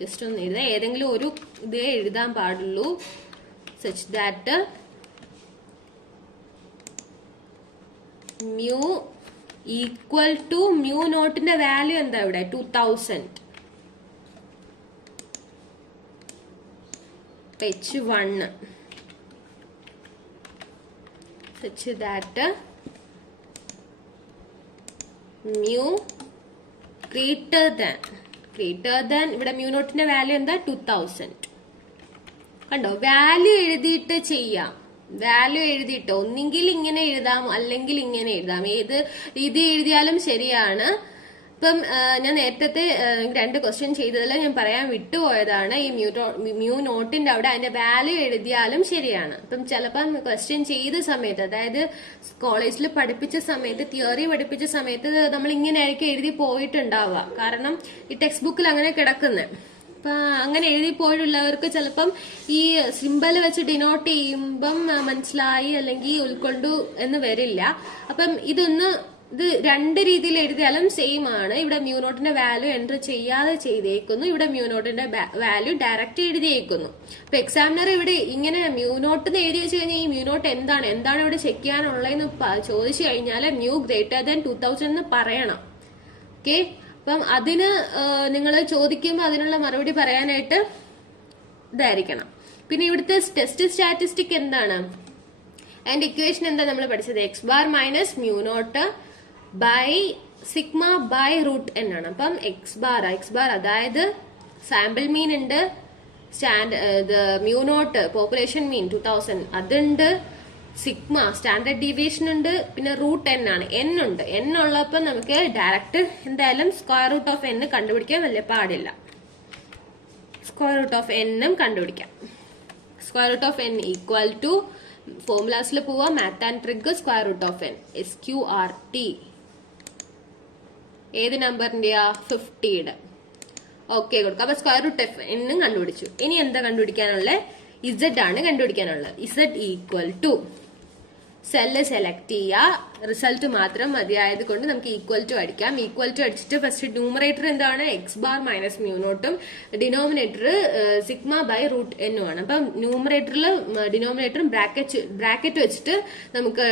ജസ്റ്റ് ഒന്ന് എഴുതാം. ഏതെങ്കിലും ഒരു ഇതേ എഴുതാൻ പാടുള്ളൂ. such that mu equal to mu നോട്ടിന്റെ വാല്യൂ എന്താ ഇവിടെ? 2000. H1 such that mu greater than ഇവിടെ mu നോട്ടിന്റെ വാല്യൂ എന്താ? 2000. കണ്ടോ? വാല്യൂ എഴുതിയിട്ട് ചെയ്യാം. ഒന്നെങ്കിൽ ഇങ്ങനെ എഴുതാം, അല്ലെങ്കിൽ ഇങ്ങനെ എഴുതാം. ഏത് രീതി എഴുതിയാലും ശരിയാണ്. ഇപ്പം ഞാൻ നേരത്തെ 2 ക്വസ്റ്റ്യൻ ചെയ്തതിൽ ഞാൻ പറയാൻ വിട്ടുപോയതാണ്. ഈ മ്യൂ നോട്ടിന്റെ അവിടെ അതിന്റെ വാല്യൂ എഴുതിയാലും ശരിയാണ്. ഇപ്പം ചിലപ്പം ക്വസ്റ്റ്യൻ ചെയ്ത സമയത്ത്, അതായത് കോളേജിൽ പഠിപ്പിച്ച സമയത്ത്, തിയറി പഠിപ്പിച്ച സമയത്ത് നമ്മൾ ഇങ്ങനെ ആയിരിക്കും എഴുതി പോയിട്ടുണ്ടാവുക. കാരണം ഈ ടെക്സ്റ്റ് ബുക്കിൽ അങ്ങനെ കിടക്കുന്നത്. അപ്പൊ അങ്ങനെ എഴുതി പോയിട്ടുള്ളവർക്ക് ചിലപ്പം ഈ സിമ്പൽ വെച്ച് ഡിനോട്ട് ചെയ്യുമ്പം മനസ്സിലായി അല്ലെങ്കിൽ ഉൾക്കൊണ്ടു എന്ന് വരില്ല. അപ്പം ഇത് 2 രീതിയിൽ എഴുതിയാലും സെയിം ആണ്. ഇവിടെ മ്യൂ നോട്ടിന്റെ വാല്യൂ എൻറ്റർ ചെയ്യാതെ ചെയ്തേക്കുന്നു, ഇവിടെ മ്യൂ നോട്ടിന്റെ വാല്യൂ ഡയറക്റ്റ് എഴുതിയേക്കുന്നു. അപ്പൊ എക്സാമിനർ ഇവിടെ ഇങ്ങനെ മ്യൂ നോട്ട് എന്ന് എഴുതി വെച്ച് കഴിഞ്ഞാൽ ഈ മ്യൂ നോട്ട് എന്താണ് ഇവിടെ ചെക്ക് ചെയ്യാനുള്ളതെന്ന് ചോദിച്ചു കഴിഞ്ഞാൽ മ്യൂ ഗ്രേറ്റർ ദാൻ 2000 എന്ന് പറയണം. ഓക്കെ, അപ്പം അതിന് നിങ്ങൾ ചോദിക്കുമ്പോൾ അതിനുള്ള മറുപടി പറയാനായിട്ട് ഇതായിരിക്കണം. പിന്നെ ഇവിടുത്തെ ടെസ്റ്റ് സ്റ്റാറ്റിസ്റ്റിക് എന്താണ്? അതിന്റെ ഇക്വേഷൻ എന്താ നമ്മൾ പഠിച്ചത്? X bar minus mu naught by sigma by root എന്നാണ്. അപ്പം എക്സ് ബാർ അതായത് സാമ്പിൾ മീൻ ഉണ്ട്, മ്യൂ നോട്ട് പോപ്പുലേഷൻ മീൻ 2000 അതുണ്ട്, സിഗ്മ സ്റ്റാൻഡേർഡ് ഡീവിയേഷൻ ഉണ്ട്, പിന്നെ റൂട്ട് n ആണ്. n ഉണ്ട്. n ഉള്ളപ്പോൾ നമുക്ക് ഡയറക്റ്റ് എന്തായാലും സ്ക്വയർ റൂട്ട് ഓഫ് n കണ്ടുപിടിക്കാൻ വലിയ പാടില്ല. സ്ക്വയർ റൂട്ട് ഓഫ് n കണ്ടുപിടിക്കാം. Square root of n equal to ഫോർമുലാസിൽ പോവാ, math and trig square root of n, SQRT. ഏത് നമ്പറിന്റെയാ? 50യുടെ. ഓക്കെ കൊടുക്കുക. അപ്പൊ സ്ക്വയർ റൂട്ട് എഫ് എന്നും കണ്ടുപിടിച്ചു. ഇനി എന്താ കണ്ടുപിടിക്കാനുള്ള? ഇസഡ് ആണ് കണ്ടുപിടിക്കാനുള്ളത്. Z equal to, cell select ചെയ്യുക, റിസൾട്ട് മാത്രം മതിയായത് കൊണ്ട് നമുക്ക് ഈക്വൽ ടു അടിക്കാം. ഈക്വൽ ടു അടിച്ചിട്ട് ഫസ്റ്റ് ന്യൂമറേറ്റർ എന്താണ്? എക്സ് ബാർ മൈനസ് മ്യൂനോട്ടും ഡിനോമിനേറ്റർ സിഗ്മ ബൈ റൂട്ട് എന്നും ആണ്. അപ്പം ന്യൂമറേറ്ററിൽ ഡിനോമിനേറ്ററും ബ്രാക്കറ്റ് വെച്ചിട്ട് നമുക്ക്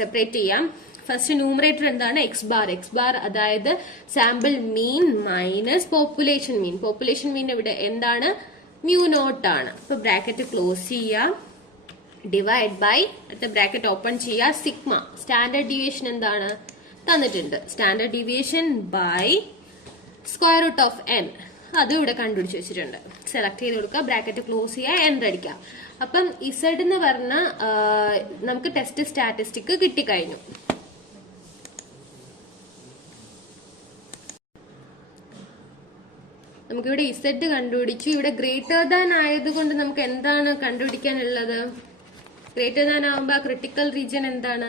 സെപ്പറേറ്റ് ചെയ്യാം. ഫസ്റ്റ് ന്യൂമറേറ്റർ എന്താണ്? എക്സ് ബാർ അതായത് sample mean minus population mean. Population mean ഇവിടെ എന്താണ്? മ്യൂനോട്ട് ആണ്. അപ്പൊ ബ്രാക്കറ്റ് ക്ലോസ് ചെയ്യാം, ഡിവൈഡ് ബൈ, അടുത്ത ബ്രാക്കറ്റ് ഓപ്പൺ ചെയ്യുക, സിഗ്മ. സ്റ്റാൻഡേർഡ് ഡീവിയേഷൻ എന്താണ്? തന്നിട്ടുണ്ട്. Standard deviation by square root of N, അതും ഇവിടെ കണ്ടുപിടിച്ച് വെച്ചിട്ടുണ്ട്. സെലക്ട് ചെയ്ത് കൊടുക്കുക, ബ്രാക്കറ്റ് ക്ലോസ് ചെയ്യുക, എൻ്റർ അടിക്കുക. അപ്പം ഇസഡ് എന്ന് പറഞ്ഞ നമുക്ക് ടെസ്റ്റ് സ്റ്റാറ്റിസ്റ്റിക് കിട്ടിക്കഴിഞ്ഞു. നമുക്കിവിടെ ഇസഡ് കണ്ടുപിടിച്ചു. ഇവിടെ ഗ്രേറ്റർ ദാൻ ആയതുകൊണ്ട് നമുക്ക് എന്താണ് കണ്ടുപിടിക്കാനുള്ളത്? ഗ്രേറ്റർ ദാൻ ആവുമ്പോ ക്രിട്ടിക്കൽ റീജിയൻ എന്താണ്?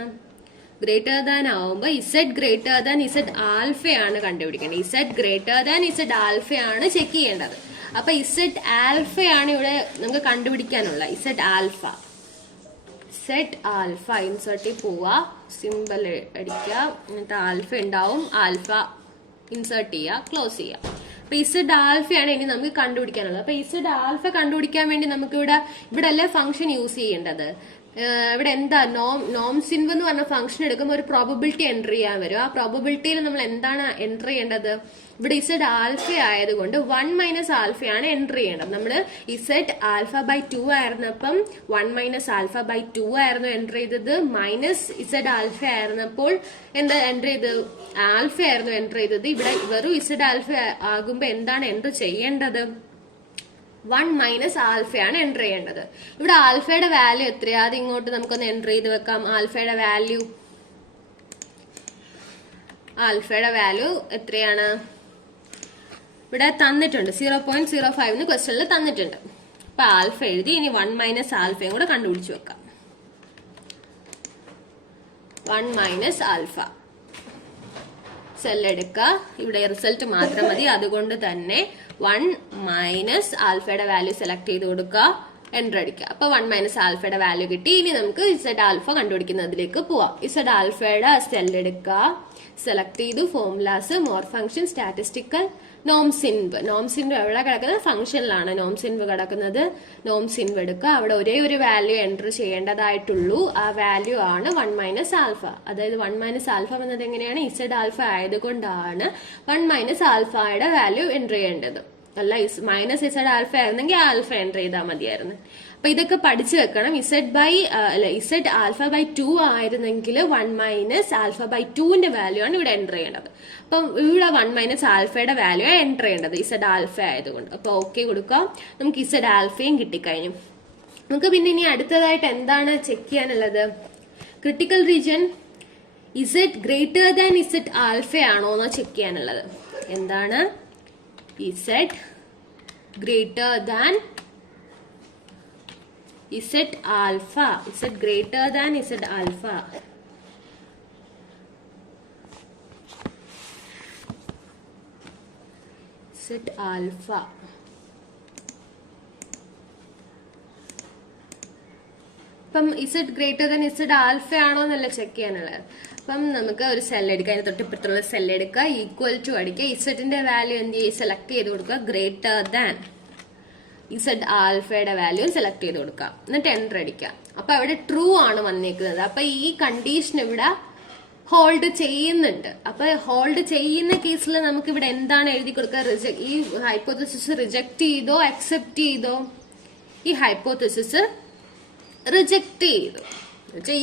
ഗ്രേറ്റർ ദാൻ ആവുമ്പോ ഇസഡ് ഗ്രേറ്റർ ദാൻ ഇസഡ് ആൽഫയാണ് കണ്ടുപിടിക്കേണ്ടത്. ഇസഡ് ഗ്രേറ്റർ ദാൻ ഇസഡ് ആൽഫയാണ് ചെക്ക് ചെയ്യേണ്ടത്. അപ്പൊ ഇസഡ് ആൽഫയാണ് ഇവിടെ നമുക്ക് കണ്ടുപിടിക്കാനുള്ള. ഇസഡ് ആൽഫ, സെറ്റ് ആൽഫ ഇൻസേർട്ടിൽ പോവാ, സിമ്പിൾ അടിക്കുക, എന്നിട്ട് ആൽഫ ഉണ്ടാവും, ആൽഫ ഇൻസേർട്ട് ചെയ്യുക, ക്ലോസ് ചെയ്യുക. അപ്പൊ ഇസഡ് ആൽഫയാണ് ഇനി നമുക്ക് കണ്ടുപിടിക്കാനുള്ളത്. അപ്പൊ ഇസഡ് ആൽഫ കണ്ടുപിടിക്കാൻ വേണ്ടി നമുക്ക് ഇവിടെ അല്ലേ ഫംഗ്ഷൻ യൂസ് ചെയ്യേണ്ടത്. ഇവിടെ എന്താ നോംസിൻവ് എന്ന് പറഞ്ഞ ഫംഗ്ഷൻ എടുക്കുമ്പോൾ ഒരു പ്രോബബിലിറ്റി എൻ്റർ ചെയ്യാൻ വരും. ആ പ്രോബബിലിറ്റിയിൽ നമ്മൾ എന്താണ് എൻ്റർ ചെയ്യേണ്ടത്? ഇവിടെ ഇസഡ് ആൽഫ ആയതുകൊണ്ട് 1 മൈനസ് ആൽഫയാണ് എൻ്റർ ചെയ്യേണ്ടത്. നമ്മൾ ഇസഡ് ആൽഫ ബൈ 2 ആയിരുന്നപ്പം 1 മൈനസ് ആൽഫ ബൈ 2 ആയിരുന്നു എൻ്റർ ചെയ്തത്. മൈനസ് ഇസഡ് ആൽഫ ആയിരുന്നപ്പോൾ എന്താ എൻ്റർ ചെയ്തത്? ആൽഫ ആയിരുന്നു എൻ്റർ ചെയ്തത്. ഇവിടെ വെറും ഇസഡ് ആൽഫ ആകുമ്പോൾ എന്താണ് എൻ്റർ ചെയ്യേണ്ടത്? 1 മൈനസ് ആൽഫയാണ് എൻ്റർ ചെയ്യേണ്ടത്. ഇവിടെ ആൽഫയുടെ വാല്യൂ എത്രയാ? അത് ഇങ്ങോട്ട് നമുക്കൊന്ന് എൻ്റർ ചെയ്ത് വെക്കാം. ആൽഫയുടെ വാല്യൂ എത്രയാണ്? ഇവിടെ തന്നിട്ടുണ്ട്, 0.05 എന്ന് ക്വസ്റ്റനിൽ തന്നിട്ടുണ്ട്. അപ്പൊ ആൽഫ എഴുതി. ഇനി 1 മൈനസ് ആൽഫയും കൂടെ കണ്ടുപിടിച്ചു വെക്കാം. 1 മൈനസ് ആൽഫ സെല്ലെടുക്കുക. ഇവിടെ റിസൾട്ട് മാത്രം മതി, അതുകൊണ്ട് തന്നെ 1 മൈനസ് ആൽഫയുടെ വാല്യൂ സെലക്ട് ചെയ്ത് കൊടുക്കുക, എൻ്റർ അടിക്കുക. അപ്പൊ 1 മൈനസ് ആൽഫയുടെ വാല്യൂ കിട്ടി. ഇനി നമുക്ക് ഇസഡ് ആൽഫ കണ്ടുപിടിക്കുന്നതിലേക്ക് പോവാം. ഇസഡ് ആൽഫയുടെ സെല്ലെടുക്കുക, സെലക്ട് ചെയ്തു, ഫോർമുലാസ്, മോർ ഫംഗ്ഷൻ, സ്റ്റാറ്റിസ്റ്റിക്കൽ, നോംസിൻവ്. നോംസിൻവ് എവിടെ കിടക്കുന്നത്? ഫംഗ്ഷനിലാണ് നോംസിൻവ് കിടക്കുന്നത്. നോംസിൻവ് എടുക്കുക. അവിടെ ഒരേ ഒരു വാല്യൂ എൻ്റർ ചെയ്യേണ്ടതായിട്ടുള്ളൂ. ആ വാല്യൂ ആണ് 1 മൈനസ് ആൽഫ. അതായത് 1 മൈനസ് ആൽഫ വന്നത് എങ്ങനെയാണ്? ഇസഡ് ആൽഫ ആയതുകൊണ്ടാണ് 1 മൈനസ് ആൽഫയുടെ വാല്യൂ എൻ്റർ ചെയ്യേണ്ടത്. അല്ല, മൈനസ് ഇസഡ് ആൽഫ ആയിരുന്നെങ്കിൽ ആൽഫ എൻ്റർ ചെയ്താൽ മതിയായിരുന്നു. അപ്പൊ ഇതൊക്കെ പഠിച്ചു വെക്കണം. ഇസഡ് ആൽഫ ബൈ 2 ആയിരുന്നെങ്കിൽ 1 മൈനസ് ആൽഫ ബൈ 2ന്റെ വാല്യൂ ആണ് ഇവിടെ എൻ്റർ ചെയ്യേണ്ടത്. അപ്പം ഇവിടെ 1 മൈനസ് ആൽഫയുടെ വാല്യൂ ആണ് എൻ്റർ ചെയ്യേണ്ടത് ഇസഡ് ആൽഫ ആയതുകൊണ്ട്. അപ്പൊ ഓക്കെ കൊടുക്കാം. നമുക്ക് ഇസഡ് ആൽഫയും കിട്ടിക്കഴിഞ്ഞു. നമുക്ക് പിന്നെ ഇനി അടുത്തതായിട്ട് എന്താണ് ചെക്ക് ചെയ്യാനുള്ളത്? Critical region Z greater than Z alpha ആണോ എന്ന് ചെക്ക് ചെയ്യാനുള്ളത്. എന്താണ്? Z greater than Z alpha. Z greater than Z alpha. Z alpha. അപ്പം Z greater than Z alpha ആണോ എന്നല്ല ചെക്ക് ചെയ്യാനുള്ളത്. അപ്പം നമുക്ക് ഒരു സെൽ എടുക്കുക, അതിന് തൊട്ടിപ്പുറത്തുള്ള സെൽ എടുക്കുക, ഈക്വൽ ടു അടിക്കുക, ഇസഡിന്റെ വാല്യൂ എന്ത് ചെയ്യുക? സെലക്ട് ചെയ്ത് കൊടുക്കുക, ഗ്രേറ്റർ ദാൻ ഇസഡ് ആൽഫയുടെ വാല്യൂ സെലക്ട് ചെയ്ത് കൊടുക്കുക, എന്നിട്ട് എൻ്റർ അടിക്കുക. അപ്പൊ അവിടെ ട്രൂ ആണ് വന്നേക്കുന്നത്. അപ്പൊ ഈ കണ്ടീഷൻ ഇവിടെ ഹോൾഡ് ചെയ്യുന്നുണ്ട്. അപ്പൊ ഹോൾഡ് ചെയ്യുന്ന കേസിൽ നമുക്ക് ഇവിടെ എന്താണ് എഴുതി കൊടുക്കുക? ഈ ഹൈപ്പോത്തസിസ് റിജക്ട് ചെയ്തോ അക്സെപ്റ്റ് ചെയ്തോ? ഈ ഹൈപ്പോത്തസിസ് റിജക്ട് ചെയ്തു.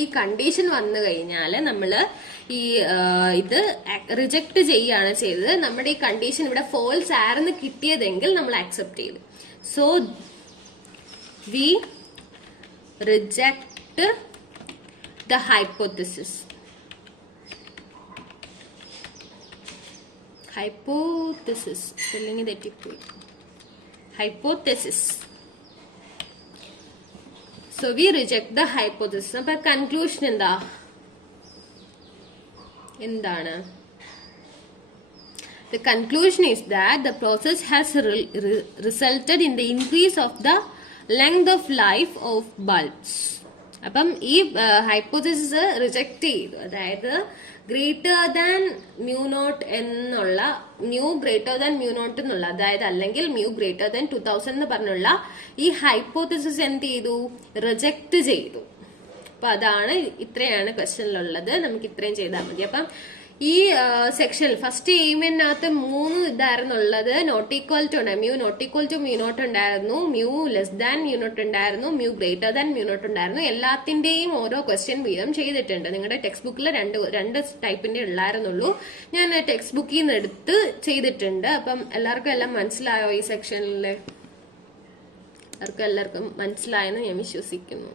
ഈ കണ്ടീഷൻ വന്നു കഴിഞ്ഞാൽ നമ്മള് ഇത് റിജക്ട് ചെയ്യാണ് ചെയ്തത്. നമ്മുടെ ഈ കണ്ടീഷൻ ഇവിടെ ഫോൾസ് ആയിരുന്നു കിട്ടിയതെങ്കിൽ നമ്മൾ അക്സെപ്റ്റ് ചെയ്തു. So we reject the hypothesis. Hypothesis spelling തെറ്റിപ്പോയി. Hypothesis. So we reject the hypothesis. അപ്പൊ കൺക്ലൂഷൻ എന്താണ്? The conclusion is that the process has resulted in the increase of the length of life of bulbs. അപ്പം ഈ hypothesis reject ചെയ്തു. അതായത് greater than mu not എന്നുള്ള mu greater than mu not എന്നുള്ള, അതായത് അല്ലെങ്കിൽ മ്യൂ ഗ്രേറ്റർ ദാൻ 2000 എന്ന് പറഞ്ഞുള്ള ഈ ഹൈപ്പോത്തിസിസ് എന്ത് ചെയ്തു? റിജക്ട് ചെയ്തു. അപ്പൊ അതാണ്, ഇത്രയാണ് ക്വസ്റ്റ്യനിലുള്ളത്. നമുക്ക് ഇത്രയും ചെയ്താൽ മതി. അപ്പം ഈ സെക്ഷനിൽ ഫസ്റ്റ് എയിമിനകത്ത് 3 ഇതായിരുന്നുള്ളത്. നോട്ട് ഈക്വൽ ടു ഉണ്ട്, mu naught equal to mu naught ഉണ്ടായിരുന്നു, mu less than mu naught ഉണ്ടായിരുന്നു, mu greater than mu naught ഉണ്ടായിരുന്നു. എല്ലാത്തിന്റെയും ഓരോ ക്വസ്റ്റ്യൻ വീതം ചെയ്തിട്ടുണ്ട്. നിങ്ങളുടെ ടെക്സ്റ്റ് ബുക്കിൽ രണ്ട് ടൈപ്പിന്റെ ഉള്ളായിരുന്നുള്ളൂ. ഞാൻ ടെക്സ്റ്റ് ബുക്കിൽ നിന്ന് എടുത്ത് ചെയ്തിട്ടുണ്ട്. അപ്പം എല്ലാവർക്കും എല്ലാം മനസ്സിലായോ? ഈ സെക്ഷനിലെ എല്ലാവർക്കും മനസ്സിലായെന്ന് ഞാൻ വിശ്വസിക്കുന്നു.